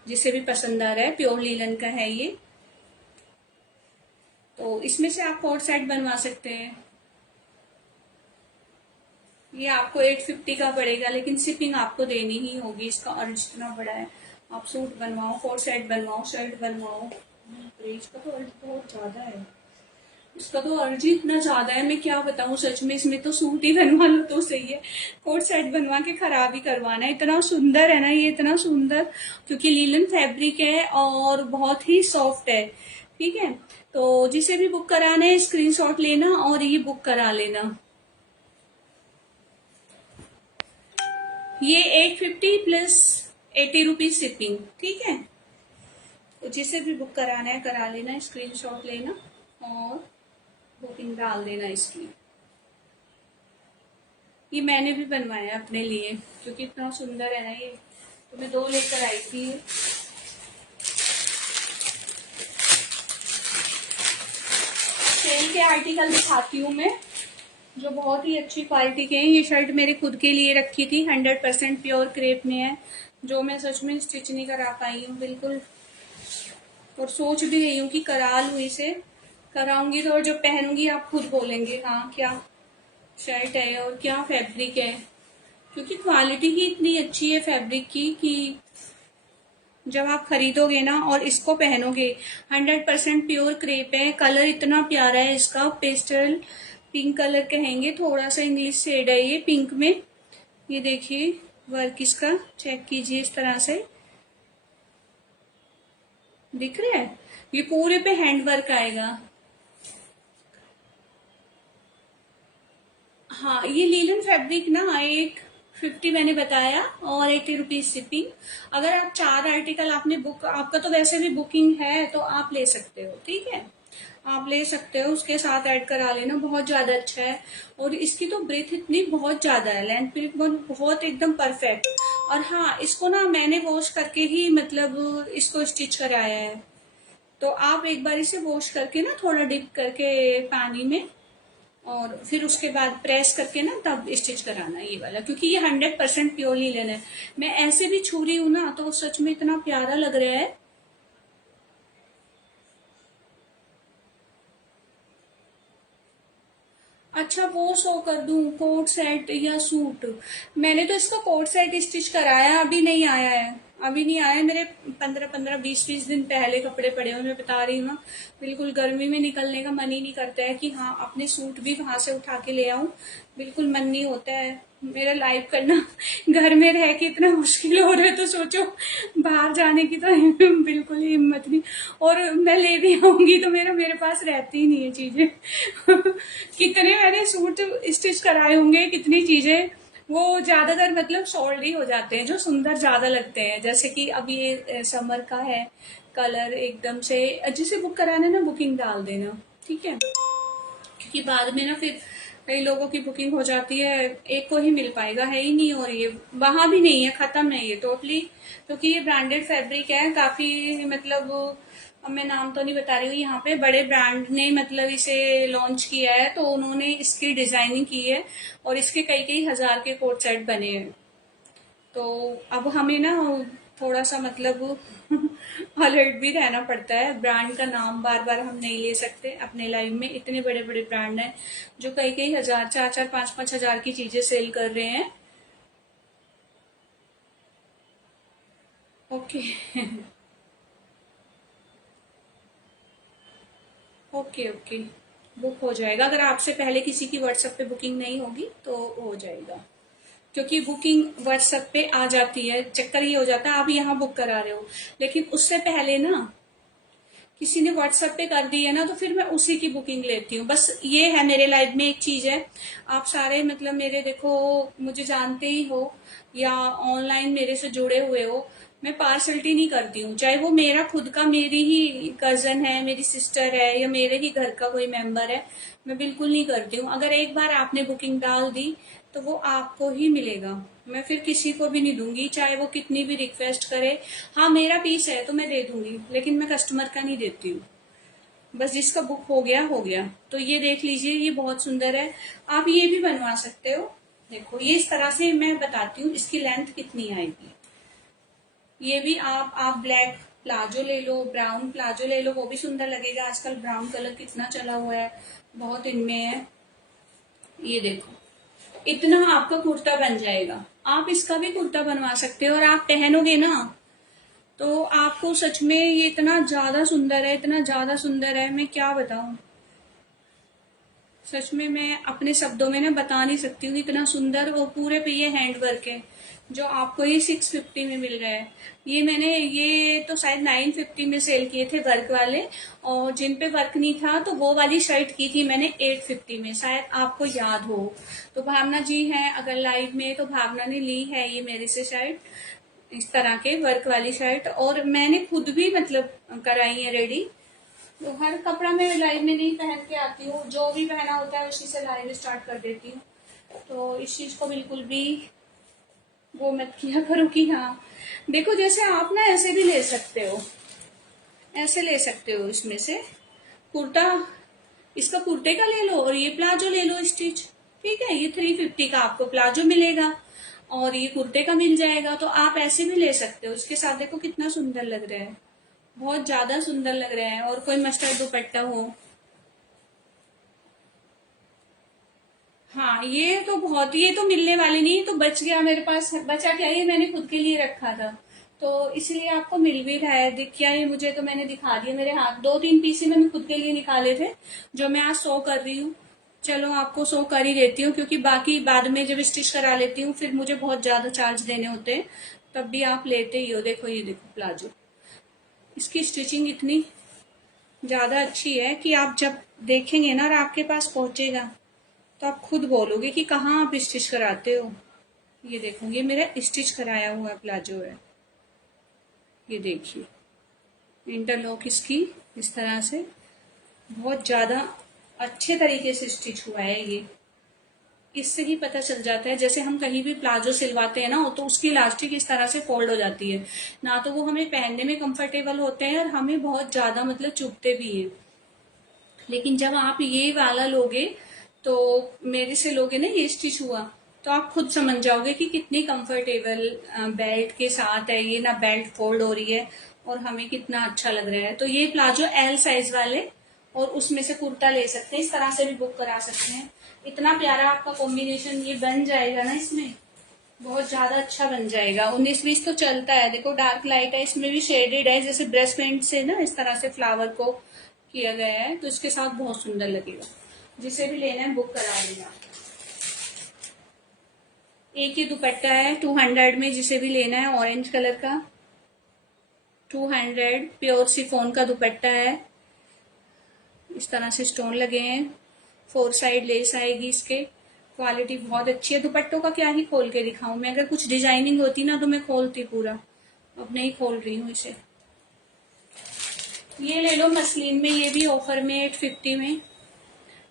जिसे भी पसंद आ रहा है। प्योर लिनन का है ये, तो इसमें से आप कोट सेट बनवा सकते हैं। ये आपको 850 का पड़ेगा, लेकिन शिपिंग आपको देनी ही होगी, इसका अर्ज इतना बड़ा है। आप सूट बनवाओ, कोट सेट बनवाओ, शर्ट बनवाओ, इसका तो अर्ज बहुत ज्यादा है। इसका तो अर्ज ही इतना ज्यादा है, मैं क्या बताऊं सच में। इसमें तो सूट ही बनवा लो तो सही है, कोट सेट बनवा के खराब ही करवाना है। इतना सुंदर है ना ये, इतना सुंदर, क्योंकि लीलन फैब्रिक है और बहुत ही सॉफ्ट है। ठीक है, तो जिसे भी बुक कराना है स्क्रीनशॉट लेना और ये बुक करा लेना। ये 850 प्लस 80 रुपीज शिपिंग। ठीक है, तो जिसे भी बुक कराना है करा लेना, स्क्रीनशॉट लेना और बुकिंग डाल देना इसकी। ये मैंने भी बनवाया अपने लिए, क्योंकि इतना सुंदर है ना ये, तो मैं 2 लेकर आई थी। सेल के आर्टिकल दिखाती हूँ मैं, जो बहुत ही अच्छी क्वालिटी के हैं। ये शर्ट मेरे खुद के लिए रखी थी, 100% प्योर क्रेप में है, जो मैं सच में स्टिच नहीं करा पाई हूँ बिल्कुल, और सोच भी रही हूँ कि करा लूँ इसे। कराऊंगी तो, और जब पहनूंगी आप खुद बोलेंगे हाँ क्या शर्ट है और क्या फैब्रिक है, क्योंकि क्वालिटी ही इतनी अच्छी है फैब्रिक की कि जब आप खरीदोगे ना और इसको पहनोगे, 100% प्योर क्रेप है। कलर इतना प्यारा है इसका, पेस्टल पिंक कलर कहेंगे, थोड़ा सा इंग्लिश शेड है ये पिंक में। ये देखिए वर्क इसका चेक कीजिए, इस तरह से दिख रहा है। ये पूरे पे हैंड वर्क आएगा। हाँ, ये लीलन फैब्रिक ना 850 मैंने बताया और 80 रुपीज शिपिंग। अगर आप 4 आर्टिकल आपने बुक, आपका तो वैसे भी बुकिंग है तो आप ले सकते हो। ठीक है, आप ले सकते हो, उसके साथ ऐड करा लेना, बहुत ज्यादा अच्छा है। और इसकी तो ब्रेथ इतनी बहुत ज्यादा है, लेंथ भी बहुत एकदम परफेक्ट। और हाँ, इसको ना मैंने वॉश करके ही मतलब इसको स्टिच कराया है, तो आप एक बार इसे वॉश करके ना थोड़ा डिप करके पानी में, और फिर उसके बाद प्रेस करके ना तब स्टिच कराना ये वाला, क्योंकि ये 100% प्योर लिनन है। मैं ऐसे भी छू रही हूँ ना तो सच में इतना प्यारा लग रहा है। अच्छा, वो शो कर दूं कोट सेट या सूट? मैंने तो इसका कोट सेट स्टिच कराया, अभी नहीं आया है, अभी नहीं आया है। मेरे 15-20 दिन पहले कपड़े पड़े हुए, मैं बता रही हूँ ना, बिल्कुल गर्मी में निकलने का मन ही नहीं करता है कि हाँ अपने सूट भी वहां से उठा के ले आऊं, बिल्कुल मन नहीं होता है। मेरा लाइव करना घर में रह के इतना मुश्किल हो रहा है, तो सोचो बाहर जाने की तो बिल्कुल ही हिम्मत नहीं। और मैं ले भी आऊंगी तो मेरे पास रहती ही नहीं है चीजें कितने मैंने सूट स्टिच कराए होंगे, कितनी चीजें, वो ज्यादातर मतलब सोल्ड ही हो जाते हैं, जो सुंदर ज्यादा लगते हैं। जैसे कि अब ये समर का है, कलर एकदम से, जिसे बुक कराना है ना बुकिंग डाल देना। ठीक है, क्योंकि बाद में ना फिर कई लोगों की बुकिंग हो जाती है, एक को ही मिल पाएगा, है ही नहीं, और ये वहां भी नहीं है, खत्म है ये टोटली। क्योंकि ये ब्रांडेड फैब्रिक है काफी, मतलब अब मैं नाम तो नहीं बता रही हूँ, यहाँ पे बड़े ब्रांड ने मतलब इसे लॉन्च किया है, तो उन्होंने इसकी डिजाइनिंग की है और इसके कई कई हजार के कोट सेट बने हैं। तो अब हमें ना थोड़ा सा मतलब अलर्ट भी रहना पड़ता है। ब्रांड का नाम बार बार हम नहीं ले सकते अपने लाइव में, इतने बड़े बड़े ब्रांड हैं जो कई कई हजार, 4-4, 5-5 हजार की चीजें सेल कर रहे हैं। ओके ओके ओके, बुक हो जाएगा। अगर आपसे पहले किसी की व्हाट्सएप पे बुकिंग नहीं होगी तो हो जाएगा, क्योंकि बुकिंग व्हाट्सएप पे आ जाती है। चक्कर ये हो जाता है आप यहाँ बुक करा रहे हो, लेकिन उससे पहले ना किसी ने व्हाट्सएप पे कर दी है ना, तो फिर मैं उसी की बुकिंग लेती हूँ। बस ये है मेरे लाइफ में एक चीज है, आप सारे मतलब मेरे देखो मुझे जानते ही हो या ऑनलाइन मेरे से जुड़े हुए हो, मैं पार्सलिटी नहीं करती हूँ। चाहे वो मेरा खुद का, मेरी ही कजन है, मेरी सिस्टर है, या मेरे ही घर का कोई मेंबर है, मैं बिल्कुल नहीं करती हूँ। अगर एक बार आपने बुकिंग डाल दी तो वो आपको ही मिलेगा। मैं फिर किसी को भी नहीं दूंगी, चाहे वो कितनी भी रिक्वेस्ट करे। हाँ, मेरा पीस है तो मैं दे दूंगी, लेकिन मैं कस्टमर का नहीं देती हूँ। बस जिसका बुक हो गया हो गया। तो ये देख लीजिए, ये बहुत सुंदर है। आप ये भी बनवा सकते हो। देखो, ये इस तरह से मैं बताती हूँ इसकी लेंथ कितनी आएगी। ये भी आप ब्लैक प्लाजो ले लो, ब्राउन प्लाजो ले लो, वो भी सुंदर लगेगा। आजकल ब्राउन कलर कितना चला हुआ है, बहुत इनमें है। ये देखो, इतना आपका कुर्ता बन जाएगा। आप इसका भी कुर्ता बनवा सकते हो, और आप पहनोगे ना तो आपको सच में ये इतना ज्यादा सुंदर है, इतना ज्यादा सुंदर है, मैं क्या बताऊं। सच में मैं अपने शब्दों में ना बता नहीं सकती हूँ, इतना सुंदर। और पूरे पे ये हैंड वर्क है, जो आपको ये 650 में मिल रहा है। ये तो शायद 950 में सेल किए थे वर्क वाले, और जिन पे वर्क नहीं था तो वो वाली शर्ट की थी मैंने 850 में, शायद आपको याद हो। तो भावना जी हैं अगर लाइव में, तो भावना ने ली है ये मेरे से शर्ट, इस तरह के वर्क वाली शर्ट। और मैंने खुद भी मतलब कराई है रेडी। तो हर कपड़ा मैं लाइव में नहीं पहन के आती हूँ, जो भी पहना होता है उसी से लाइव स्टार्ट कर देती हूँ। तो इस चीज को बिल्कुल भी वो मत किया करो कि हाँ। देखो, जैसे आप ना ऐसे भी ले सकते हो, ऐसे ले सकते हो इसमें से कुर्ता। इसका कुर्ते का ले लो और ये प्लाजो ले लो स्टिच। ठीक है, ये 350 का आपको प्लाजो मिलेगा और ये कुर्ते का मिल जाएगा। तो आप ऐसे भी ले सकते हो। इसके साथ देखो कितना सुंदर लग रहा है, बहुत ज्यादा सुंदर लग रहा है। और कोई मस्टर्ड दुपट्टा हो। हाँ, ये तो मिलने वाली नहीं, तो बच गया मेरे पास। बचा क्या, ये मैंने खुद के लिए रखा था, तो इसलिए आपको मिल भी रहा है। दिख क्या ये मुझे, तो मैंने दिखा दिया। मेरे हाथ 2-3 पीस मैंने खुद के लिए निकाले थे, जो मैं आज 100 कर रही हूँ। चलो, आपको 100 कर ही देती हूँ, क्योंकि बाकी बाद में जब स्टिच करा लेती हूँ फिर मुझे बहुत ज्यादा चार्ज देने होते हैं, तब भी आप लेते ही हो। देखो, ये देखो प्लाजो, इसकी स्टिचिंग इतनी ज्यादा अच्छी है कि आप जब देखेंगे ना और आपके पास पहुंचेगा तो आप खुद बोलोगे कि कहाँ आप स्टिच कराते हो। ये देखो, ये मेरा स्टिच कराया हुआ प्लाजो है। ये देखिए, इंटरलॉक इसकी इस तरह से बहुत ज्यादा अच्छे तरीके से स्टिच हुआ है। ये इससे ही पता चल जाता है, जैसे हम कहीं भी प्लाजो सिलवाते हैं ना, तो उसकी इलास्टिक इस तरह से फोल्ड हो जाती है ना, तो वो हमें पहनने में कंफर्टेबल होते हैं और हमें बहुत ज्यादा मतलब चुभते भी हैं। लेकिन जब आप ये वाला लोगे, तो मेरे से लोगे ना ये स्टिच हुआ, तो आप खुद समझ जाओगे कि कितनी कंफर्टेबल बेल्ट के साथ है ये ना। बेल्ट फोल्ड हो रही है और हमें कितना अच्छा लग रहा है। तो ये प्लाजो एल साइज वाले, और उसमें से कुर्ता ले सकते हैं, इस तरह से भी बुक करा सकते हैं। इतना प्यारा आपका कॉम्बिनेशन ये बन जाएगा ना, इसमें बहुत ज्यादा अच्छा बन जाएगा। 19-20 तो चलता है। देखो, डार्क लाइट है, इसमें भी शेडेड है, जैसे ब्रश पेंट से ना इस तरह से फ्लावर को किया गया है, तो इसके साथ बहुत सुंदर लगेगा। जिसे भी लेना है बुक करा लेना। एक ही दुपट्टा है 200 में, जिसे भी लेना है, ऑरेंज कलर का 200। प्योर सिफोन का दुपट्टा है, इस तरह से स्टोन लगे हैं, 4 साइड लेस आएगी इसके। क्वालिटी बहुत अच्छी है। दुपट्टों का क्या ही खोल के दिखाऊं मैं, अगर कुछ डिजाइनिंग होती ना तो मैं खोलती पूरा, अब नहीं खोल रही हूँ इसे। ये ले लो मसलिन में, ये भी ऑफर में 850 में।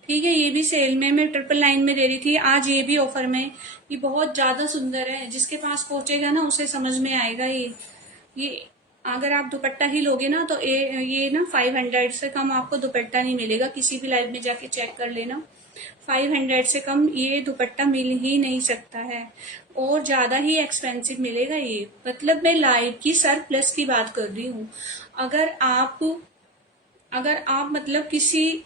ठीक है, ये भी सेल में मैं 999 में दे रही थी, आज ये भी ऑफर में। ये बहुत ज्यादा सुंदर है, जिसके पास पहुंचेगा ना उसे समझ में आएगा। ये अगर आप दुपट्टा ही लोगे ना, तो ये ना 500 से कम आपको दुपट्टा नहीं मिलेगा। किसी भी लाइव में जाके चेक कर लेना, 500 से कम ये दुपट्टा मिल ही नहीं सकता है, और ज्यादा ही एक्सपेंसिव मिलेगा ये। मतलब मैं लाइव की सर प्लस की बात कर रही हूँ। अगर आप मतलब किसी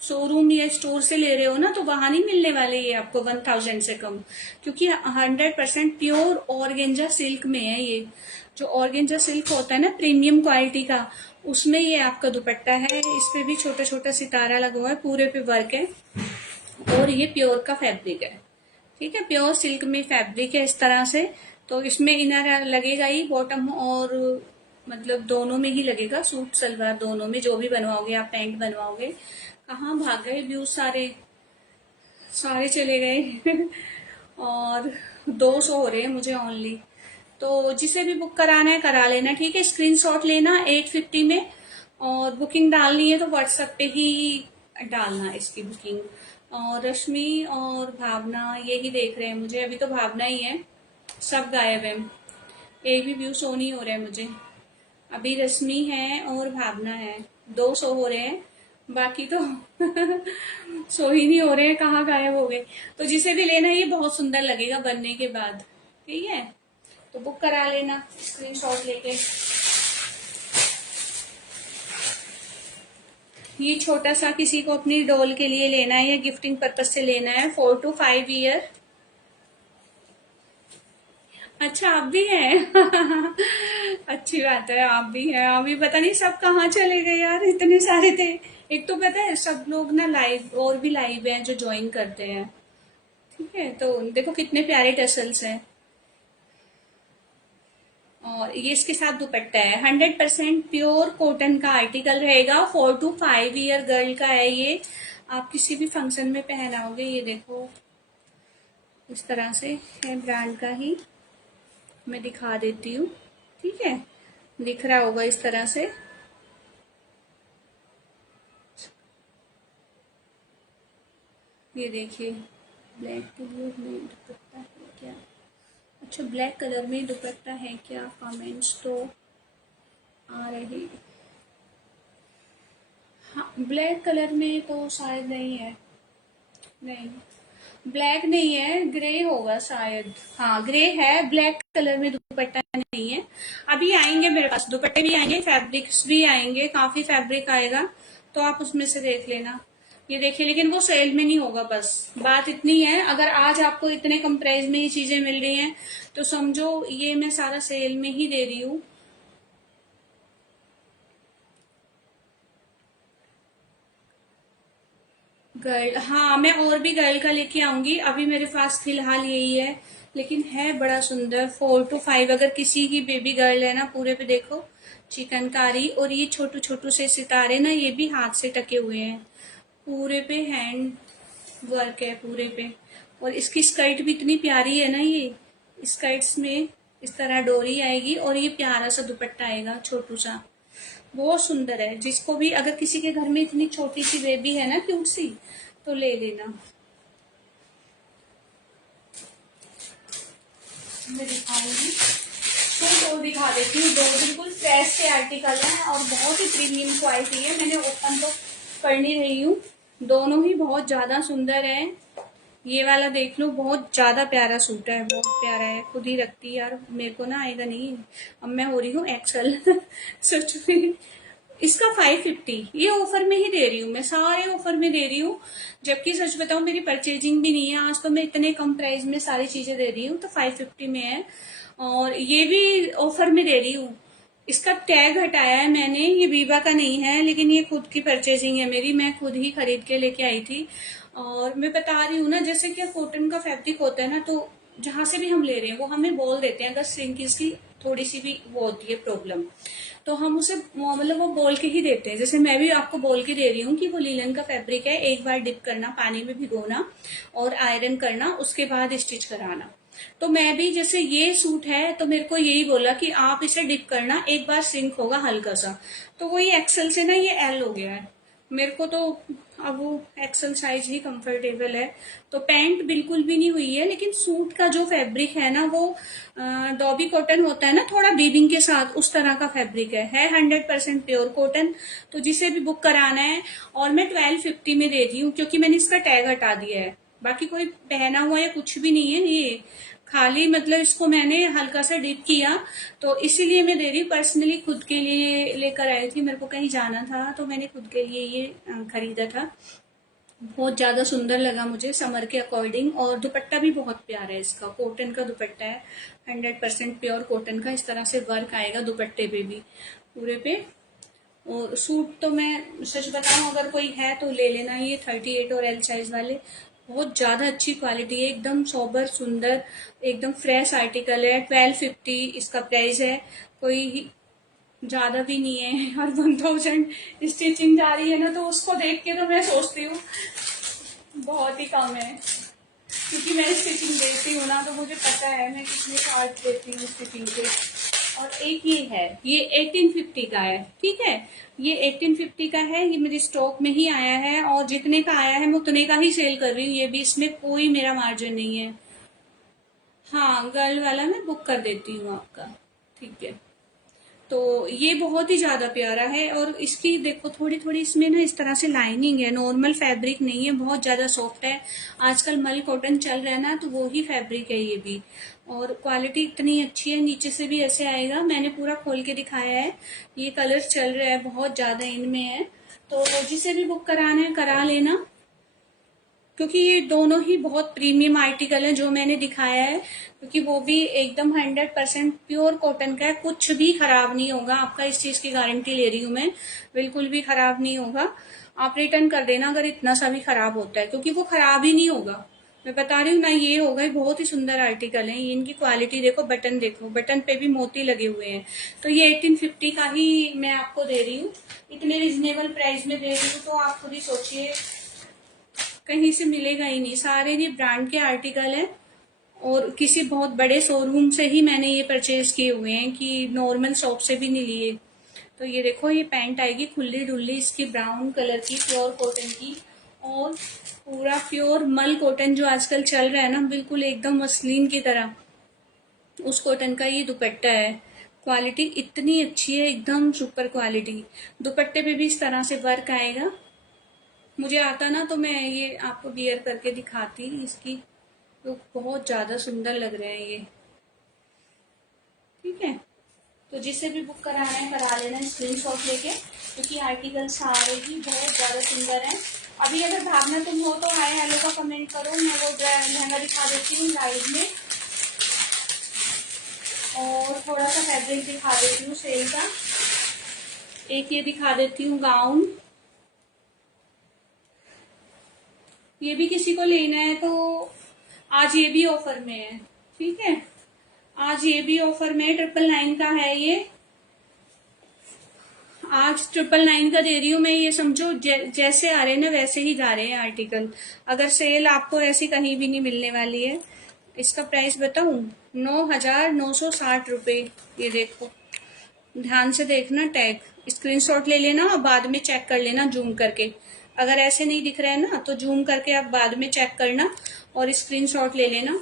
शोरूम या स्टोर से ले रहे हो ना, तो वहां नहीं मिलने वाले ये आपको 1000 से कम, क्योंकि 100% प्योर ऑर्गेंजा सिल्क में है ये। जो ऑर्गेंजा सिल्क होता है ना प्रीमियम क्वालिटी का, उसमें ये आपका दुपट्टा है। इस पे भी छोटा छोटा सितारा लगा हुआ है, पूरे पे वर्क है, और ये प्योर का फैब्रिक है। ठीक है, प्योर सिल्क में फैब्रिक है इस तरह से। तो इसमें इनर लगेगा ही, बॉटम और मतलब दोनों में ही लगेगा, सूट सलवार दोनों में, जो भी बनवाओगे आप, पैंट बनवाओगे। कहाँ भाग गए व्यूज, सारे सारे चले गए और 200 हो रहे हैं मुझे ओनली। तो जिसे भी बुक कराना है करा लेना। ठीक है, स्क्रीनशॉट लेना 850 में, और बुकिंग डालनी है तो व्हाट्सएप पे ही डालना इसकी बुकिंग। और रश्मि और भावना यही देख रहे हैं मुझे, अभी तो भावना ही है, सब गायब है, एक भी व्यू शो नहीं हो रहा है मुझे। अभी रश्मि है और भावना है, दो शो हो रहे हैं, बाकी तो शो ही नहीं हो रहे हैं, कहाँ गायब हो गए। तो जिसे भी लेना है ये बहुत सुंदर लगेगा बनने के बाद, ठीक है, तो बुक करा लेना स्क्रीनशॉट लेके। ये छोटा सा किसी को अपनी डॉल के लिए लेना है या गिफ्टिंग पर्पज से लेना है, 4 to 5 ईयर। अच्छा आप भी हैं अच्छी बात है, आप भी हैं। अभी पता नहीं सब कहाँ चले गए यार, इतने सारे थे। एक तो पता है सब लोग ना लाइव, और भी लाइव हैं जो ज्वाइन करते हैं, ठीक है, तो देखो कितने प्यारे टसल्स हैं। और ये इसके साथ दुपट्टा है, 100% प्योर कॉटन का आर्टिकल रहेगा, 4 to 5 ईयर गर्ल का है ये। आप किसी भी फंक्शन में पहनाओगे, ये देखो इस तरह से है, ब्रांड का ही मैं दिखा देती हूँ, ठीक है, दिख रहा होगा इस तरह से। ये देखिए, ब्लैक के लिए में दुपट्टा है क्या? अच्छा ब्लैक कलर में दुपट्टा है क्या? कमेंट्स तो आ रहे, हाँ ब्लैक कलर में तो शायद नहीं है, नहीं ब्लैक नहीं है, ग्रे होगा शायद, हाँ ग्रे है, ब्लैक कलर में दुपट्टा नहीं है। अभी आएंगे मेरे पास दुपट्टे भी आएंगे, फैब्रिक्स भी आएंगे, काफी फैब्रिक आएगा, तो आप उसमें से देख लेना। ये देखिए, लेकिन वो सेल में नहीं होगा, बस बात इतनी है, अगर आज आपको इतने कम प्राइस में ये चीजें मिल रही हैं तो समझो ये मैं सारा सेल में ही दे रही हूँ। गर्ल, हाँ मैं और भी गर्ल का लेके आऊंगी, अभी मेरे पास फिलहाल यही है, लेकिन है बड़ा सुंदर। 4 to 5, अगर किसी की बेबी गर्ल है ना, पूरे पे देखो चिकनकारी, और ये छोटू छोटू से सितारे ना, ये भी हाथ से टके हुए हैं, पूरे पे हैंड वर्क है पूरे पे। और इसकी स्कर्ट भी इतनी प्यारी है ना, ये स्कर्ट्स में इस तरह डोरी आएगी, और ये प्यारा सा दुपट्टा आएगा छोटू सा, बहुत सुंदर है। जिसको भी, अगर किसी के घर में इतनी छोटी सी बेबी है ना, क्यूट सी, तो ले लेना। मैं दिखाऊंगी, सूट और दिखा देती हूँ, दो बिल्कुल फ्रेश के आर्टिकल हैं और बहुत ही प्रीमियम क्वालिटी है, मैंने ओपन तो कर नहीं रही हूँ। दोनों ही बहुत ज्यादा सुंदर है। ये वाला देख लो, बहुत ज्यादा प्यारा सूट है, बहुत प्यारा है, खुद ही रखती यार, मेरे को ना आएगा नहीं, अब मैं हो रही हूँ एक्सल सच में। इसका 550, ये ऑफर में ही दे रही हूँ मैं, सारे ऑफर में दे रही हूँ, जबकि सच बताऊं मेरी परचेजिंग भी नहीं है आज, तो मैं इतने कम प्राइस में सारी चीजें दे रही हूँ, तो 550 में है, और ये भी ऑफर में दे रही हूँ। इसका टैग हटाया है मैंने, ये बीबा का नहीं है, लेकिन ये खुद की परचेजिंग है मेरी, मैं खुद ही खरीद के लेके आई थी। और मैं बता रही हूँ ना, जैसे कि कॉटन का फैब्रिक होता है ना, तो जहां से भी हम ले रहे हैं वो हमें बोल देते हैं, अगर श्रिंकेज की थोड़ी सी भी वो होती है प्रॉब्लम, तो हम उसे मतलब वो बोल के ही देते हैं। जैसे मैं भी आपको बोल के दे रही हूँ कि वो लीलन का फैब्रिक है, एक बार डिप करना, पानी में भिगोना और आयरन करना, उसके बाद स्टिच कराना। तो मैं भी, जैसे ये सूट है तो मेरे को यही बोला कि आप इसे डिप करना, एक बार सिंक होगा हल्का सा, तो वही एक्सल से ना ये एल हो गया है मेरे को, तो अब वो एक्सल साइज ही कंफर्टेबल है। तो पैंट बिल्कुल भी नहीं हुई है, लेकिन सूट का जो फैब्रिक है ना, वो डॉबी कॉटन होता है ना, थोड़ा बीबिंग के साथ, उस तरह का फैब्रिक है 100% प्योर कॉटन। तो जिसे भी बुक कराना है, और मैं 1250 में दे दी हूँ, क्योंकि मैंने इसका टैग हटा दिया है, बाकी कोई पहना हुआ या कुछ भी नहीं है, ये खाली मतलब इसको मैंने हल्का सा डिप किया, तो इसीलिए मैं दे रही हूँ। पर्सनली खुद के लिए लेकर आई थी, मेरे को कहीं जाना था, तो मैंने खुद के लिए ये खरीदा था। बहुत ज्यादा सुंदर लगा मुझे समर के अकॉर्डिंग, और दुपट्टा भी बहुत प्यारा है इसका, कॉटन का दुपट्टा है, 100% प्योर कॉटन का, इस तरह से वर्क आएगा दुपट्टे पे भी पूरे पे। और सूट तो मैं सच बताऊं, अगर कोई है तो ले लेना, ये 38 और एल साइज वाले, बहुत ज्यादा अच्छी क्वालिटी है, एकदम सोबर सुंदर, एकदम फ्रेश आर्टिकल है। 1250 इसका प्राइस है, कोई ज्यादा भी नहीं है, और 1000 स्टिचिंग जा रही है ना, तो उसको देख के तो मैं सोचती हूँ बहुत ही कम है, क्योंकि मैं स्टिचिंग देती हूँ ना, तो मुझे पता है मैं कितने चार्ज देती हूँ स्टिचिंग के। और एक ये है, ये 1850 का है, ठीक है। ये 1850 का है, ये मेरे स्टॉक में ही आया है और जितने का आया है मैं उतने का ही सेल कर रही हूँ, ये भी इसमें कोई मेरा मार्जिन नहीं है। हाँ, गर्ल वाला मैं बुक कर देती हूँ आपका, ठीक है। तो ये बहुत ही ज्यादा प्यारा है और इसकी देखो थोड़ी थोड़ी इसमें ना इस तरह से लाइनिंग है, नॉर्मल फैब्रिक नहीं है, बहुत ज्यादा सॉफ्ट है। आजकल मल कॉटन चल रहा है ना, तो वो ही फैब्रिक है ये भी। और क्वालिटी इतनी अच्छी है, नीचे से भी ऐसे आएगा, मैंने पूरा खोल के दिखाया है। ये कलर चल रहा है, बहुत ज्यादा इनमें है, तो जिसे भी बुक कराना है करा लेना, क्योंकि ये दोनों ही बहुत प्रीमियम आर्टिकल हैं जो मैंने दिखाया है, क्योंकि वो भी एकदम 100% प्योर कॉटन का है, कुछ भी खराब नहीं होगा आपका, इस चीज की गारंटी ले रही हूँ मैं, बिल्कुल भी खराब नहीं होगा। आप रिटर्न कर देना अगर इतना सा भी खराब होता है, क्योंकि वो खराब ही नहीं होगा, मैं बता रही हूँ ना। ये होगा, ये बहुत ही सुंदर आर्टिकल है, इनकी क्वालिटी देखो, बटन देखो, बटन पे भी मोती लगे हुए हैं। तो ये 1850 का ही मैं आपको दे रही हूँ, इतने रिजनेबल प्राइस में दे रही हूँ, तो आप खुद ही सोचिए, कहीं से मिलेगा ही नहीं, सारे ये ब्रांड के आर्टिकल हैं और किसी बहुत बड़े शोरूम से ही मैंने ये परचेज किए हुए हैं, कि नॉर्मल शॉप से भी नहीं लिए। तो ये देखो, ये पैंट आएगी खुली डुल्ली इसकी, ब्राउन कलर की, प्योर कॉटन की, और पूरा प्योर मल कॉटन जो आजकल चल रहा है ना, बिल्कुल एकदम मसलिन की तरह, उस कॉटन का ये दुपट्टा है। क्वालिटी इतनी अच्छी है, एकदम सुपर क्वालिटी। दुपट्टे पे भी इस तरह से वर्क आएगा, मुझे आता ना तो मैं ये आपको वियर करके दिखाती, इसकी लुक बहुत ज्यादा सुंदर लग रहे हैं ये, ठीक है। तो जिसे भी बुक कराना है करा लेना स्क्रीनशॉट लेके, क्योंकि आर्टिकल सारे ही बहुत ज्यादा सुंदर हैं। अभी अगर भावना तुम हो तो हाय हेलो का कमेंट करो, मैं वो लहंगा दिखा देती हूँ लाइव में, और थोड़ा सा फैब्रिक दिखा देती हूँ सेल का, एक ये दिखा देती हूँ गाउन। ये भी किसी को लेना है तो आज ये भी ऑफर में है, ठीक है। आज ये भी ऑफर में 999 का है ये, आज 999 का दे रही हूँ मैं, ये समझो जैसे आ रहे हैं ना वैसे ही जा रहे हैं आर्टिकल, अगर सेल आपको ऐसी कहीं भी नहीं मिलने वाली है। इसका प्राइस बताऊं, 9,960 रुपये। ये देखो, ध्यान से देखना, टैग स्क्रीनशॉट ले लेना और बाद में चेक कर लेना जूम करके, अगर ऐसे नहीं दिख रहा है ना तो जूम करके आप बाद में चेक करना और स्क्रीनशॉट ले लेना।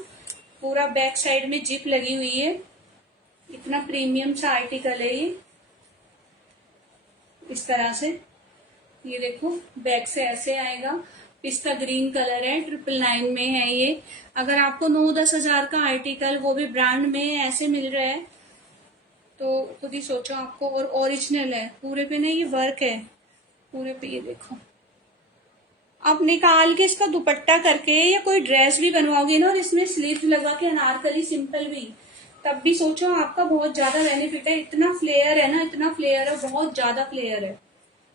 पूरा बैक साइड में जिप लगी हुई है, इतना प्रीमियम सा आर्टिकल है ये, इस तरह से। ये देखो, बैक से ऐसे आएगा, पिस्ता ग्रीन कलर है, 999 में है ये। अगर आपको 9-10 हजार का आर्टिकल वो भी ब्रांड में ऐसे मिल रहा है, तो खुद ही सोचो आपको, और ओरिजिनल है पूरे पे ना, ये वर्क है पूरे पे, ये देखो। आप निकाल के इसका दुपट्टा करके या कोई ड्रेस भी बनवाओगे ना, और इसमें स्लीव लगा के अनारकली सिंपल भी, तब भी सोचो आपका बहुत ज्यादा बेनिफिट है। इतना फ्लेयर है ना, इतना फ्लेयर है, बहुत ज्यादा फ्लेयर है,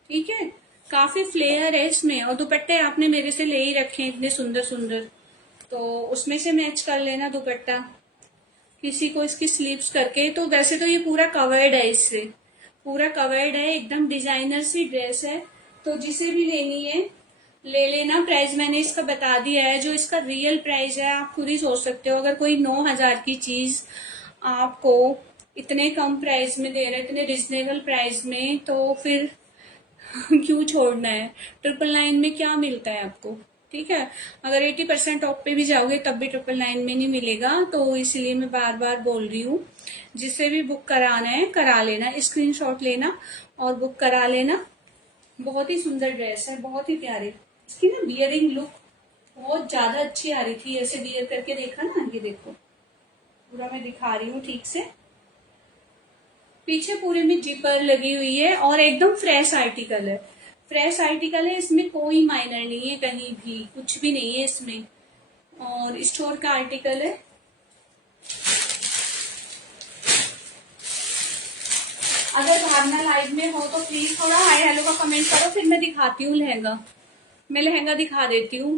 ठीक है। काफी फ्लेयर है इसमें, और दुपट्टे आपने मेरे से ले ही रखे हैं इतने सुंदर सुंदर, तो उसमें से मैच कर लेना दुपट्टा किसी को इसकी स्लीव्स करके। तो वैसे तो ये पूरा कवर्ड है, इससे पूरा कवर्ड है, एकदम डिजाइनर सी ड्रेस है। तो जिसे भी लेनी है ले लेना। प्राइस मैंने इसका बता दिया है, जो इसका रियल प्राइस है आप खुद ही सोच सकते हो। अगर कोई 9,000 की चीज आपको इतने कम प्राइस में दे रहा है, इतने रिजनेबल प्राइस में, तो फिर क्यों छोड़ना है। 999 में क्या मिलता है आपको, ठीक है। अगर 80% ऑफ पे भी जाओगे तब भी 999 में नहीं मिलेगा, तो इसलिए मैं बार बार बोल रही हूँ, जिसे भी बुक कराना है करा लेना, स्क्रीनशॉट लेना और बुक करा लेना। बहुत ही सुंदर ड्रेस है, बहुत ही प्यारी। इसकी ना बियरिंग लुक बहुत ज्यादा अच्छी आ रही थी, ऐसे बियर करके देखा ना, ये देखो पूरा मैं दिखा रही हूँ ठीक से, पीछे पूरे में जिपर लगी हुई है और एकदम फ्रेश आर्टिकल है, फ्रेश आर्टिकल है, इसमें कोई माइनर नहीं है, कहीं भी कुछ भी नहीं है इसमें, और स्टोर का आर्टिकल है। अगर भावना लाइव में हो तो प्लीज थोड़ा हाय हेलो का कमेंट करो, फिर मैं दिखाती हूँ लहंगा, मैं लहंगा दिखा देती हूँ।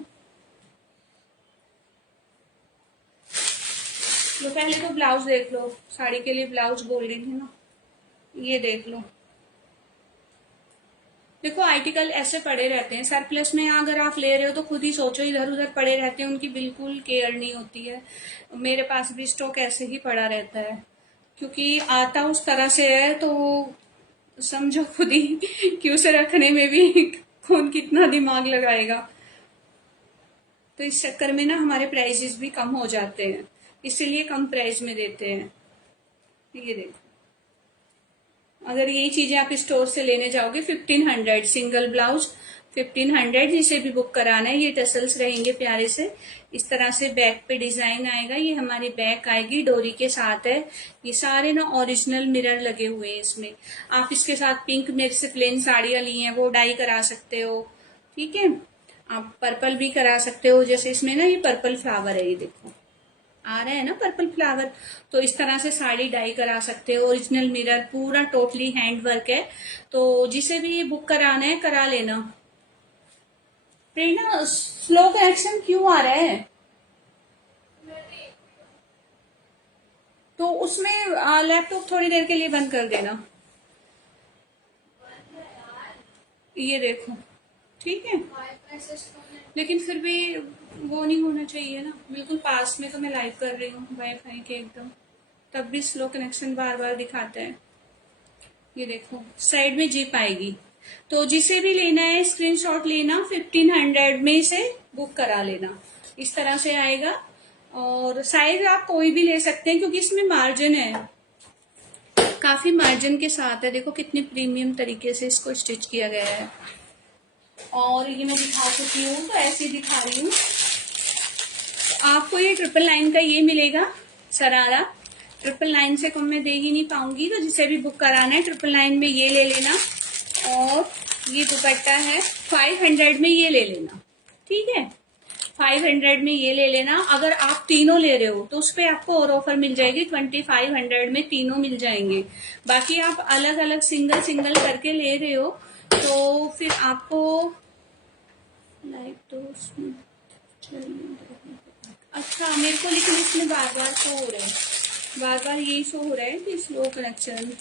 तो पहले तो ब्लाउज देख लो, साड़ी के लिए ब्लाउज बोल रही थी ना, ये देख लो। देखो आर्टिकल ऐसे पड़े रहते हैं सरप्लस में, अगर आप ले रहे हो तो खुद ही सोचो, इधर उधर पड़े रहते हैं, उनकी बिल्कुल केयर नहीं होती है। मेरे पास भी स्टॉक ऐसे ही पड़ा रहता है, क्योंकि आता उस तरह से है तो समझो खुद ही कि उसे रखने में भी कौन कितना दिमाग लगाएगा। तो इस चक्कर में ना हमारे प्राइजेस भी कम हो जाते हैं, इसीलिए कम प्राइस में देते हैं। ये देखो, अगर यही चीजें आप स्टोर से लेने जाओगे 1500 सिंगल ब्लाउज, 1500। जिसे भी बुक कराना है, ये टसल्स रहेंगे प्यारे से। इस तरह से बैक पे डिजाइन आएगा, ये हमारी बैक आएगी, डोरी के साथ है। ये सारे ना ओरिजिनल मिरर लगे हुए हैं इसमें। आप इसके साथ पिंक मेरे से प्लेन साड़ियां ली हैं वो डाई करा सकते हो, ठीक है। आप पर्पल भी करा सकते हो, जैसे इसमें ना ये पर्पल फ्लावर है, ये देखो आ रहा है ना पर्पल फ्लावर। तो इस तरह से साड़ी डाई करा सकते हो। ओरिजिनल मिरर, पूरा टोटली हैंड वर्क है। तो जिसे भी ये बुक कराना है करा लेना। प्रेरणा, स्लो कनेक्शन क्यों आ रहा है? तो उसमें लैपटॉप थोड़ी देर के लिए बंद कर देना। ये देखो, ठीक है। लेकिन फिर भी वो नहीं होना चाहिए ना, बिल्कुल पास में तो मैं लाइव कर रही हूँ वाईफाई के एकदम, तब भी स्लो कनेक्शन बार बार दिखाता है। ये देखो साइड में जिप आएगी। तो जिसे भी लेना है स्क्रीनशॉट लेना, 1500 में से बुक करा लेना। इस तरह से आएगा। और साइज आप कोई भी ले सकते हैं क्योंकि इसमें मार्जिन है, काफी मार्जिन के साथ है। देखो कितने प्रीमियम तरीके से इसको स्टिच किया गया है। और ये मैं दिखा चुकी हूँ, तो ऐसे दिखा रही हूँ। आपको ये 999 का ये मिलेगा सरारा। 999 से कम मैं दे ही नहीं पाऊंगी, तो जिसे भी बुक कराना है 999 में ये ले लेना। और ये दुपट्टा है 500 में, ये ले लेना, ठीक है। 500 में ये ले लेना। अगर आप तीनों ले रहे हो तो उस पर आपको और ऑफर मिल जाएगी, 2500 में तीनों मिल जाएंगे। बाकी आप अलग अलग सिंगल सिंगल करके ले रहे हो तो फिर आपको लाइक तो अच्छा मेरे को, लेकिन इसमें बार बार शो हो रहा है, बार बार यही शो हो रहा है कि स्लो कनेक्शन।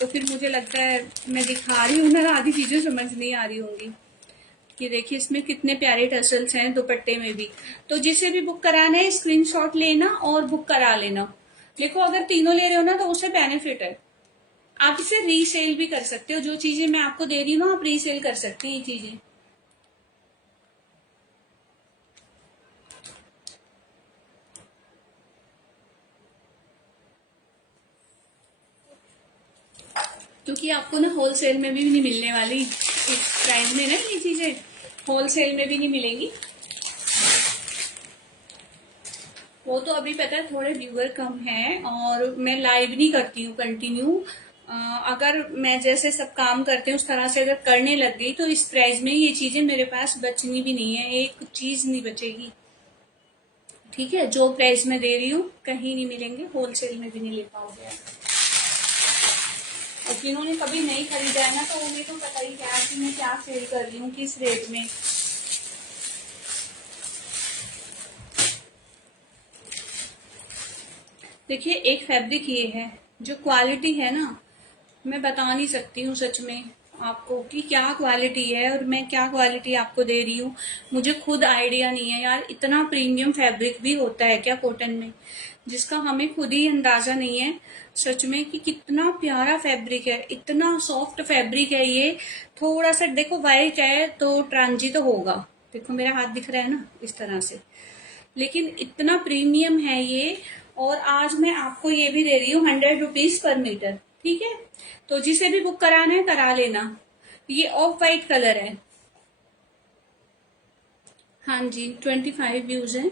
तो फिर मुझे लगता है मैं दिखा रही हूँ ना, आधी चीजें समझ नहीं आ रही होंगी। ये देखिए इसमें कितने प्यारे टसल्स हैं दुपट्टे में भी। तो जिसे भी बुक कराना है स्क्रीनशॉट लेना और बुक करा लेना। देखो अगर तीनों ले रहे हो ना तो उसे बेनिफिट है, आप इसे रीसेल भी कर सकते हो। जो चीजें मैं आपको दे रही हूँ ना, आप रीसेल कर सकते हैं ये चीजें। क्योंकि आपको ना होलसेल में भी नहीं मिलने वाली इस प्राइस में ना, ये चीजें होलसेल में भी नहीं मिलेंगी। वो तो अभी पता है थोड़े व्यूअर कम हैं और मैं लाइव नहीं करती हूँ कंटिन्यू। अगर मैं जैसे सब काम करते हैं उस तरह से अगर करने लग गई तो इस प्राइस में ये चीजें मेरे पास बचनी भी नहीं है, एक चीज नहीं बचेगी, ठीक है। जो प्राइस में दे रही हूँ कहीं नहीं मिलेंगे, होलसेल में भी नहीं ले पाओगे। और जिन्होंने कभी नहीं खरीदा है ना, तो उन्हें तो पता ही क्या कि मैं क्या सेल कर रही हूँ, किस रेट में। देखिए एक फैब्रिक ये है, जो क्वालिटी है ना, मैं बता नहीं सकती हूँ सच में आपको कि क्या क्वालिटी है और मैं क्या क्वालिटी आपको दे रही हूँ। मुझे खुद आइडिया नहीं है यार, इतना प्रीमियम फैब्रिक भी होता है क्या कॉटन में, जिसका हमें खुद ही अंदाजा नहीं है सच में कि कितना प्यारा फैब्रिक है, इतना सॉफ्ट फैब्रिक है ये। थोड़ा सा देखो वाइट है तो ट्रांजी तो होगा, देखो मेरा हाथ दिख रहा है ना इस तरह से, लेकिन इतना प्रीमियम है ये। और आज मैं आपको ये भी दे रही हूँ 100 रुपीज पर मीटर, ठीक है। तो जिसे भी बुक कराना है करा लेना। ये ऑफ वाइट कलर है, हाँ जी 25 व्यूज है।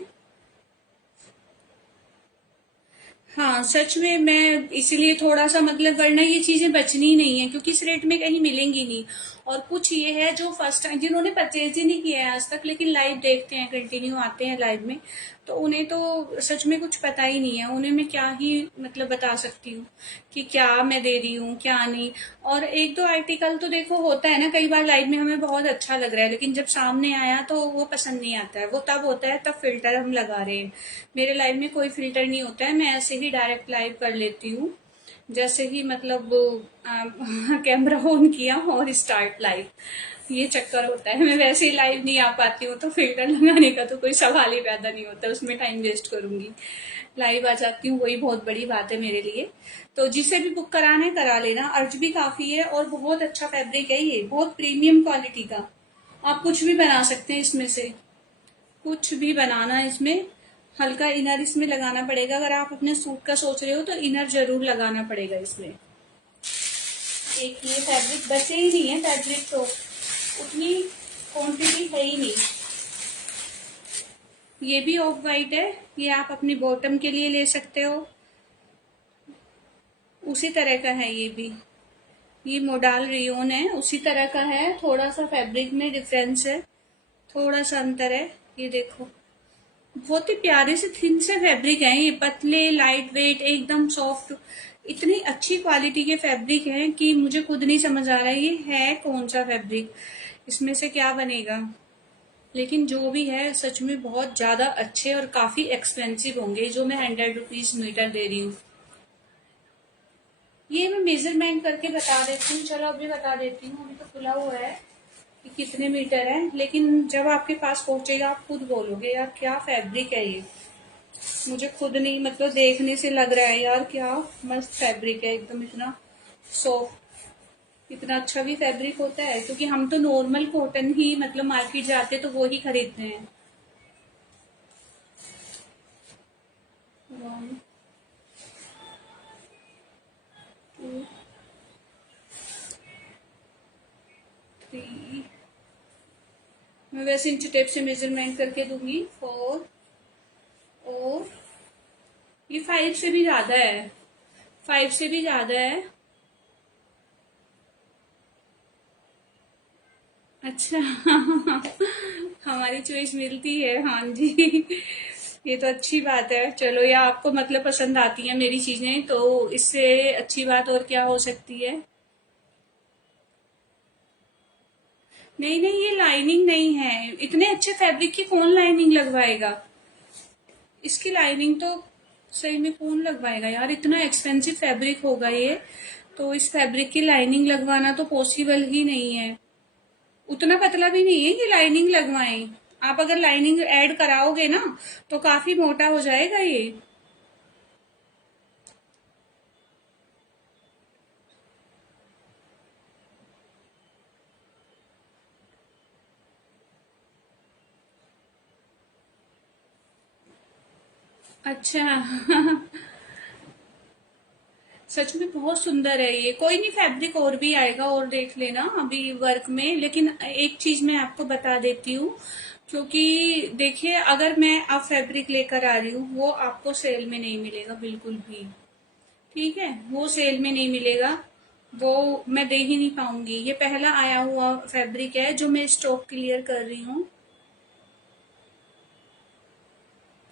हाँ सच में मैं इसीलिए थोड़ा सा मतलब, वरना ये चीजें बचनी ही नहीं है क्योंकि इस रेट में कहीं मिलेंगी नहीं। और कुछ ये है जो फर्स्ट टाइम जिन्होंने परचेज ही नहीं किया है आज तक, लेकिन लाइव देखते हैं, कंटिन्यू आते हैं लाइव में, तो उन्हें तो सच में कुछ पता ही नहीं है। उन्हें मैं क्या ही मतलब बता सकती हूँ कि क्या मैं दे रही हूँ क्या नहीं। और एक दो आर्टिकल तो देखो होता है ना, कई बार लाइव में हमें बहुत अच्छा लग रहा है लेकिन जब सामने आया तो वो पसंद नहीं आता है। वो तब होता है तब फिल्टर हम लगा रहे हैं। मेरे लाइव में कोई फिल्टर नहीं होता है, मैं ऐसे ही डायरेक्ट लाइव कर लेती हूँ। जैसे ही मतलब कैमरा ऑन किया और स्टार्ट लाइव, ये चक्कर होता है। मैं वैसे ही लाइव नहीं आ पाती हूँ, तो फिल्टर लगाने का तो कोई सवाल ही पैदा नहीं होता, उसमें टाइम वेस्ट करूंगी। लाइव आ जाती हूँ, वही बहुत बड़ी बात है मेरे लिए। तो जिसे भी बुक कराना है करा लेना, अर्ज भी काफी है और बहुत अच्छा फैब्रिक है, ये बहुत प्रीमियम क्वालिटी का। आप कुछ भी बना सकते हैं इसमें से, कुछ भी बनाना है इसमें। हल्का इनर इसमें लगाना पड़ेगा, अगर आप अपने सूट का सोच रहे हो तो इनर जरूर लगाना पड़ेगा इसमें। एक ये फैब्रिक बचे ही नहीं है, फैब्रिक तो उतनी क्वांटिटी है ही नहीं। ये भी ऑफ वाइट है, ये आप अपनी बॉटम के लिए ले सकते हो, उसी तरह का है ये भी। ये मोडाल रियोन है, उसी तरह का है, थोड़ा सा फैब्रिक में डिफरेंस है, थोड़ा सा अंतर है। ये देखो, बहुत ही प्यारे से थिन से फैब्रिक है ये, पतले लाइट वेट एकदम सॉफ्ट। इतनी अच्छी क्वालिटी के फैब्रिक हैं कि मुझे खुद नहीं समझ आ रहा है ये है कौन सा फैब्रिक, इसमें से क्या बनेगा। लेकिन जो भी है सच में बहुत ज्यादा अच्छे और काफी एक्सपेंसिव होंगे, जो मैं 100 रुपीज मीटर दे रही हूँ। ये मैं मेजरमेंट करके बता देती हूँ, चलो अभी बता देती हूँ, अभी तो खुला हुआ है कि कितने मीटर है, लेकिन जब आपके पास पहुंचेगा आप खुद बोलोगे यार क्या फैब्रिक है ये। मुझे खुद नहीं, मतलब देखने से लग रहा है यार क्या मस्त फैब्रिक है, एकदम इतना सॉफ्ट। इतना अच्छा भी फैब्रिक होता है, क्योंकि हम तो नॉर्मल कॉटन ही मतलब मार्केट जाते तो वो ही खरीदते हैं। 1 2 3, मैं वैसे इंच टेप से मेजरमेंट करके दूंगी 4, और ये 5 से भी ज्यादा है, 5 से भी ज्यादा है। अच्छा हमारी चॉइस मिलती है, हाँ जी ये तो अच्छी बात है। चलो, या आपको मतलब पसंद आती है मेरी चीजें, तो इससे अच्छी बात और क्या हो सकती है। नहीं नहीं, ये लाइनिंग नहीं है, इतने अच्छे फैब्रिक की कौन लाइनिंग लगवाएगा। इसकी लाइनिंग तो सही में कौन लगवाएगा यार, इतना एक्सपेंसिव फैब्रिक होगा ये, तो इस फैब्रिक की लाइनिंग लगवाना तो पॉसिबल ही नहीं है। उतना पतला भी नहीं है कि लाइनिंग लगवाएं। आप अगर लाइनिंग ऐड कराओगे ना तो काफी मोटा हो जाएगा ये। अच्छा सच में बहुत सुंदर है ये। कोई नहीं, फैब्रिक और भी आएगा और देख लेना अभी वर्क में। लेकिन एक चीज मैं आपको बता देती हूँ, क्योंकि देखिए अगर मैं अब फैब्रिक लेकर आ रही हूँ वो आपको सेल में नहीं मिलेगा बिल्कुल भी। ठीक है, वो सेल में नहीं मिलेगा, वो मैं दे ही नहीं पाऊंगी। ये पहला आया हुआ फैब्रिक है जो मैं स्टॉक क्लियर कर रही हूँ।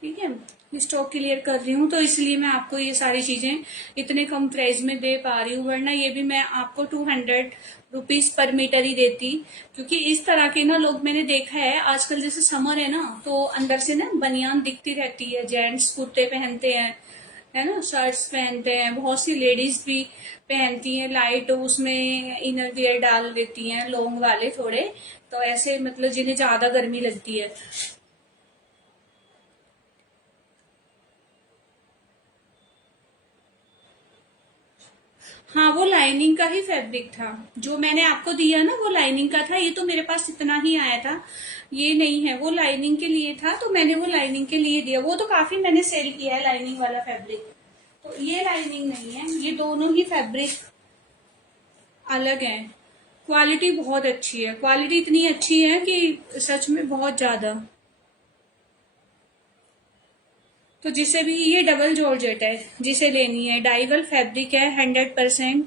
ठीक है, स्टॉक क्लियर कर रही हूँ, तो इसलिए मैं आपको ये सारी चीजें इतने कम प्राइस में दे पा रही हूँ, वरना ये भी मैं आपको 200 रुपीज पर मीटर ही देती। क्योंकि इस तरह के ना लोग मैंने देखा है आजकल, जैसे समर है ना तो अंदर से ना बनियान दिखती रहती है, जेंट्स कुर्ते पहनते हैं, है ना, शर्ट्स पहनते हैं, बहुत सी लेडीज भी पहनती हैं लाइट, उसमें इनर वियर डाल देती हैं लॉन्ग वाले थोड़े, तो ऐसे मतलब जिन्हें ज्यादा गर्मी लगती है। हाँ, वो लाइनिंग का ही फैब्रिक था, जो मैंने आपको दिया ना वो लाइनिंग का था, ये तो मेरे पास इतना ही आया था। ये नहीं है, वो लाइनिंग के लिए था, तो मैंने वो लाइनिंग के लिए दिया, वो तो काफी मैंने सेल किया है लाइनिंग वाला फैब्रिक। तो ये लाइनिंग नहीं है, ये दोनों ही फैब्रिक अलग हैं। क्वालिटी बहुत अच्छी है, क्वालिटी इतनी अच्छी है कि सच में बहुत ज्यादा। तो जिसे भी, ये डबल जॉर्जेट है, जिसे लेनी है, डाइवल फैब्रिक है 100%।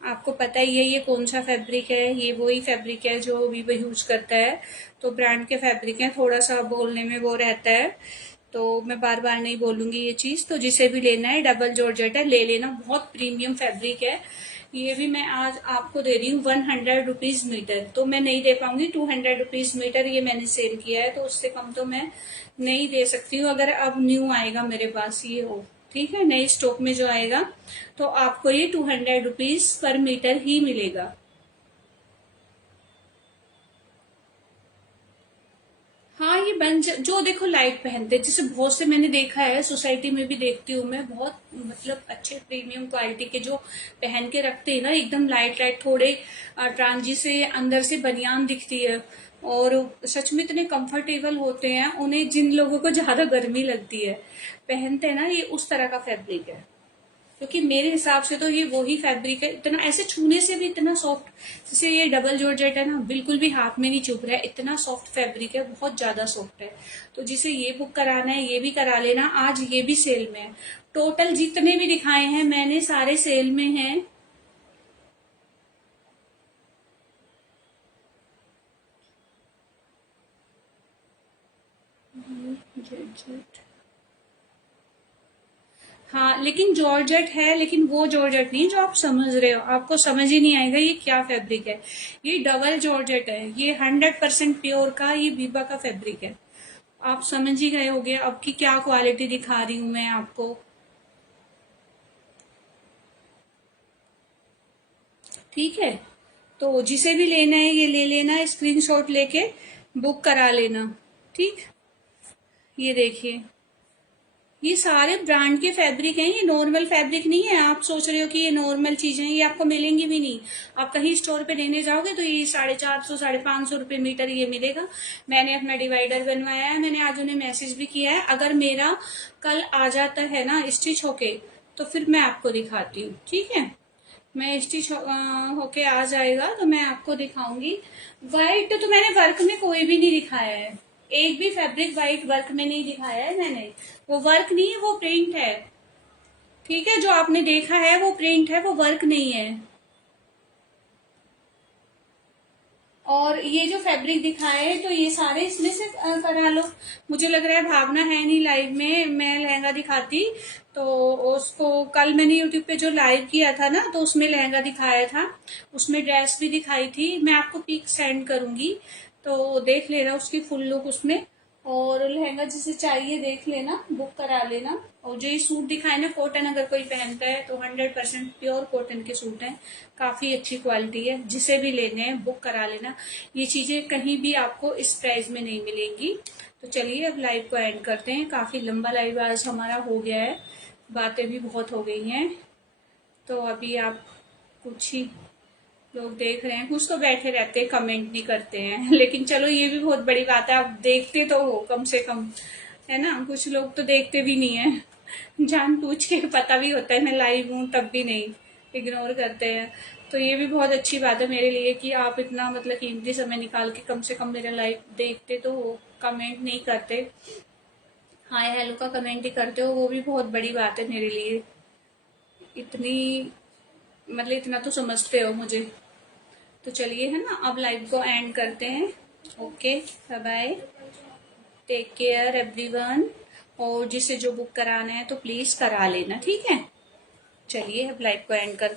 आपको पता ही है ये कौन सा फैब्रिक है, ये वही फैब्रिक है जो वीवो यूज करता है। तो ब्रांड के फैब्रिक है, थोड़ा सा बोलने में वो रहता है, तो मैं बार बार नहीं बोलूंगी ये चीज। तो जिसे भी लेना है डबल जॉर्जेट है, ले लेना, बहुत प्रीमियम फैब्रिक है। ये भी मैं आज आपको दे रही हूँ 100 रुपीज मीटर, तो मैं नहीं दे पाऊंगी 200 रुपीज मीटर, ये मैंने सेल किया है, तो उससे कम तो मैं नहीं दे सकती हूँ अगर अब न्यू आएगा मेरे पास ये हो। ठीक है, नए स्टॉक में जो आएगा। तो आपको ये 200 रुपीज पर मीटर ही मिलेगा। हाँ, ये जो देखो लाइट पहनते हैं, जैसे बहुत से मैंने देखा है, सोसाइटी में भी देखती हूँ मैं, बहुत मतलब अच्छे प्रीमियम क्वालिटी के जो पहन के रखते हैं ना, एकदम लाइट लाइट, थोड़े ट्रांजी से अंदर से बनियान दिखती है, और सच में इतने कंफर्टेबल होते हैं। उन्हें जिन लोगों को ज्यादा गर्मी लगती है पहनते हैं ना, ये उस तरह का फैब्रिक है। क्योंकि मेरे हिसाब से तो ये वही फैब्रिक है, इतना ऐसे छूने से भी इतना सॉफ्ट। जैसे ये डबल जॉर्जेट है ना, बिल्कुल भी हाथ में नहीं चुभ रहा है, इतना सॉफ्ट फैब्रिक है, बहुत ज्यादा सॉफ्ट है। तो जिसे ये बुक कराना है ये भी करा लेना, आज ये भी सेल में है। टोटल जितने भी दिखाए हैं मैंने सारे सेल में हैं। जॉर्जेट, हाँ लेकिन जॉर्जेट है, लेकिन वो जॉर्जेट नहीं जो आप समझ रहे हो, आपको समझ ही नहीं आएगा ये क्या फैब्रिक है। ये डबल जॉर्जेट है, ये 100% प्योर का, ये बीबा का फैब्रिक है। आप समझ ही गए होगे अब की क्या क्वालिटी दिखा रही हूं मैं आपको। ठीक है, तो जिसे भी लेना है ये ले लेना, स्क्रीनशॉट लेके बुक करा लेना। ठीक, ये देखिए, ये सारे ब्रांड के फैब्रिक हैं, ये नॉर्मल फैब्रिक नहीं है। आप सोच रहे हो कि ये नॉर्मल चीजें हैं, ये आपको मिलेंगी भी नहीं। आप कहीं स्टोर पे लेने जाओगे तो ये 450 550 रुपये मीटर ये मिलेगा। मैंने अपना डिवाइडर बनवाया है, मैंने आज उन्हें मैसेज भी किया है। अगर मेरा कल आ जाता है ना स्टिच होके, तो फिर मैं आपको दिखाती हूँ। ठीक है, मैं स्टिच होके आ जाएगा तो मैं आपको दिखाऊंगी। व्हाइट तो मैंने वर्क में कोई भी नहीं दिखाया है, एक भी फैब्रिक व्हाइट वर्क में नहीं दिखाया है मैंने। वो वर्क नहीं है, वो प्रिंट है। ठीक है, जो आपने देखा है वो प्रिंट है, वो वर्क नहीं है। और ये जो फैब्रिक दिखाए हैं तो ये सारे इसमें से करा लो। मुझे लग रहा है भावना है नहीं लाइव में, मैं लहंगा दिखाती तो उसको। कल मैंने यूट्यूब पे जो लाइव किया था ना, तो उसमें लहंगा दिखाया था, उसमें ड्रेस भी दिखाई थी। मैं आपको पिक सेंड करूंगी, तो देख लेना उसकी फुल लुक उसमें। और लहंगा जिसे चाहिए देख लेना, बुक करा लेना। और जो ये सूट दिखाए ना, कॉटन अगर कोई पहनता है तो 100% प्योर कॉटन के सूट हैं, काफी अच्छी क्वालिटी है। जिसे भी लेने हैं बुक करा लेना, ये चीजें कहीं भी आपको इस प्राइस में नहीं मिलेंगी। तो चलिए अब लाइव को एंड करते हैं, काफी लंबा लाइव आज हमारा हो गया है, बातें भी बहुत हो गई हैं। तो अभी आप कुछ ही लोग देख रहे हैं, कुछ तो बैठे रहते हैं कमेंट नहीं करते हैं लेकिन चलो ये भी बहुत बड़ी बात है, आप देखते तो हो कम से कम, है ना। कुछ लोग तो देखते भी नहीं है जान पूछ के, पता भी होता है मैं लाइव हूँ तब भी नहीं, इग्नोर करते हैं। तो ये भी बहुत अच्छी बात है मेरे लिए कि आप इतना मतलब कीमती समय निकाल के कम से कम मेरा लाइव देखते तो हो, कमेंट नहीं करते, हाय हेलो का कमेंट ही करते हो, वो भी बहुत बड़ी बात है मेरे लिए। इतनी मतलब इतना तो समझते हो मुझे। तो चलिए, है ना, अब लाइव को एंड करते हैं। Okay, bye bye, take care everyone. और जिसे जो बुक कराना है तो प्लीज करा लेना, ठीक है। चलिए अब लाइव को एंड करते हैं।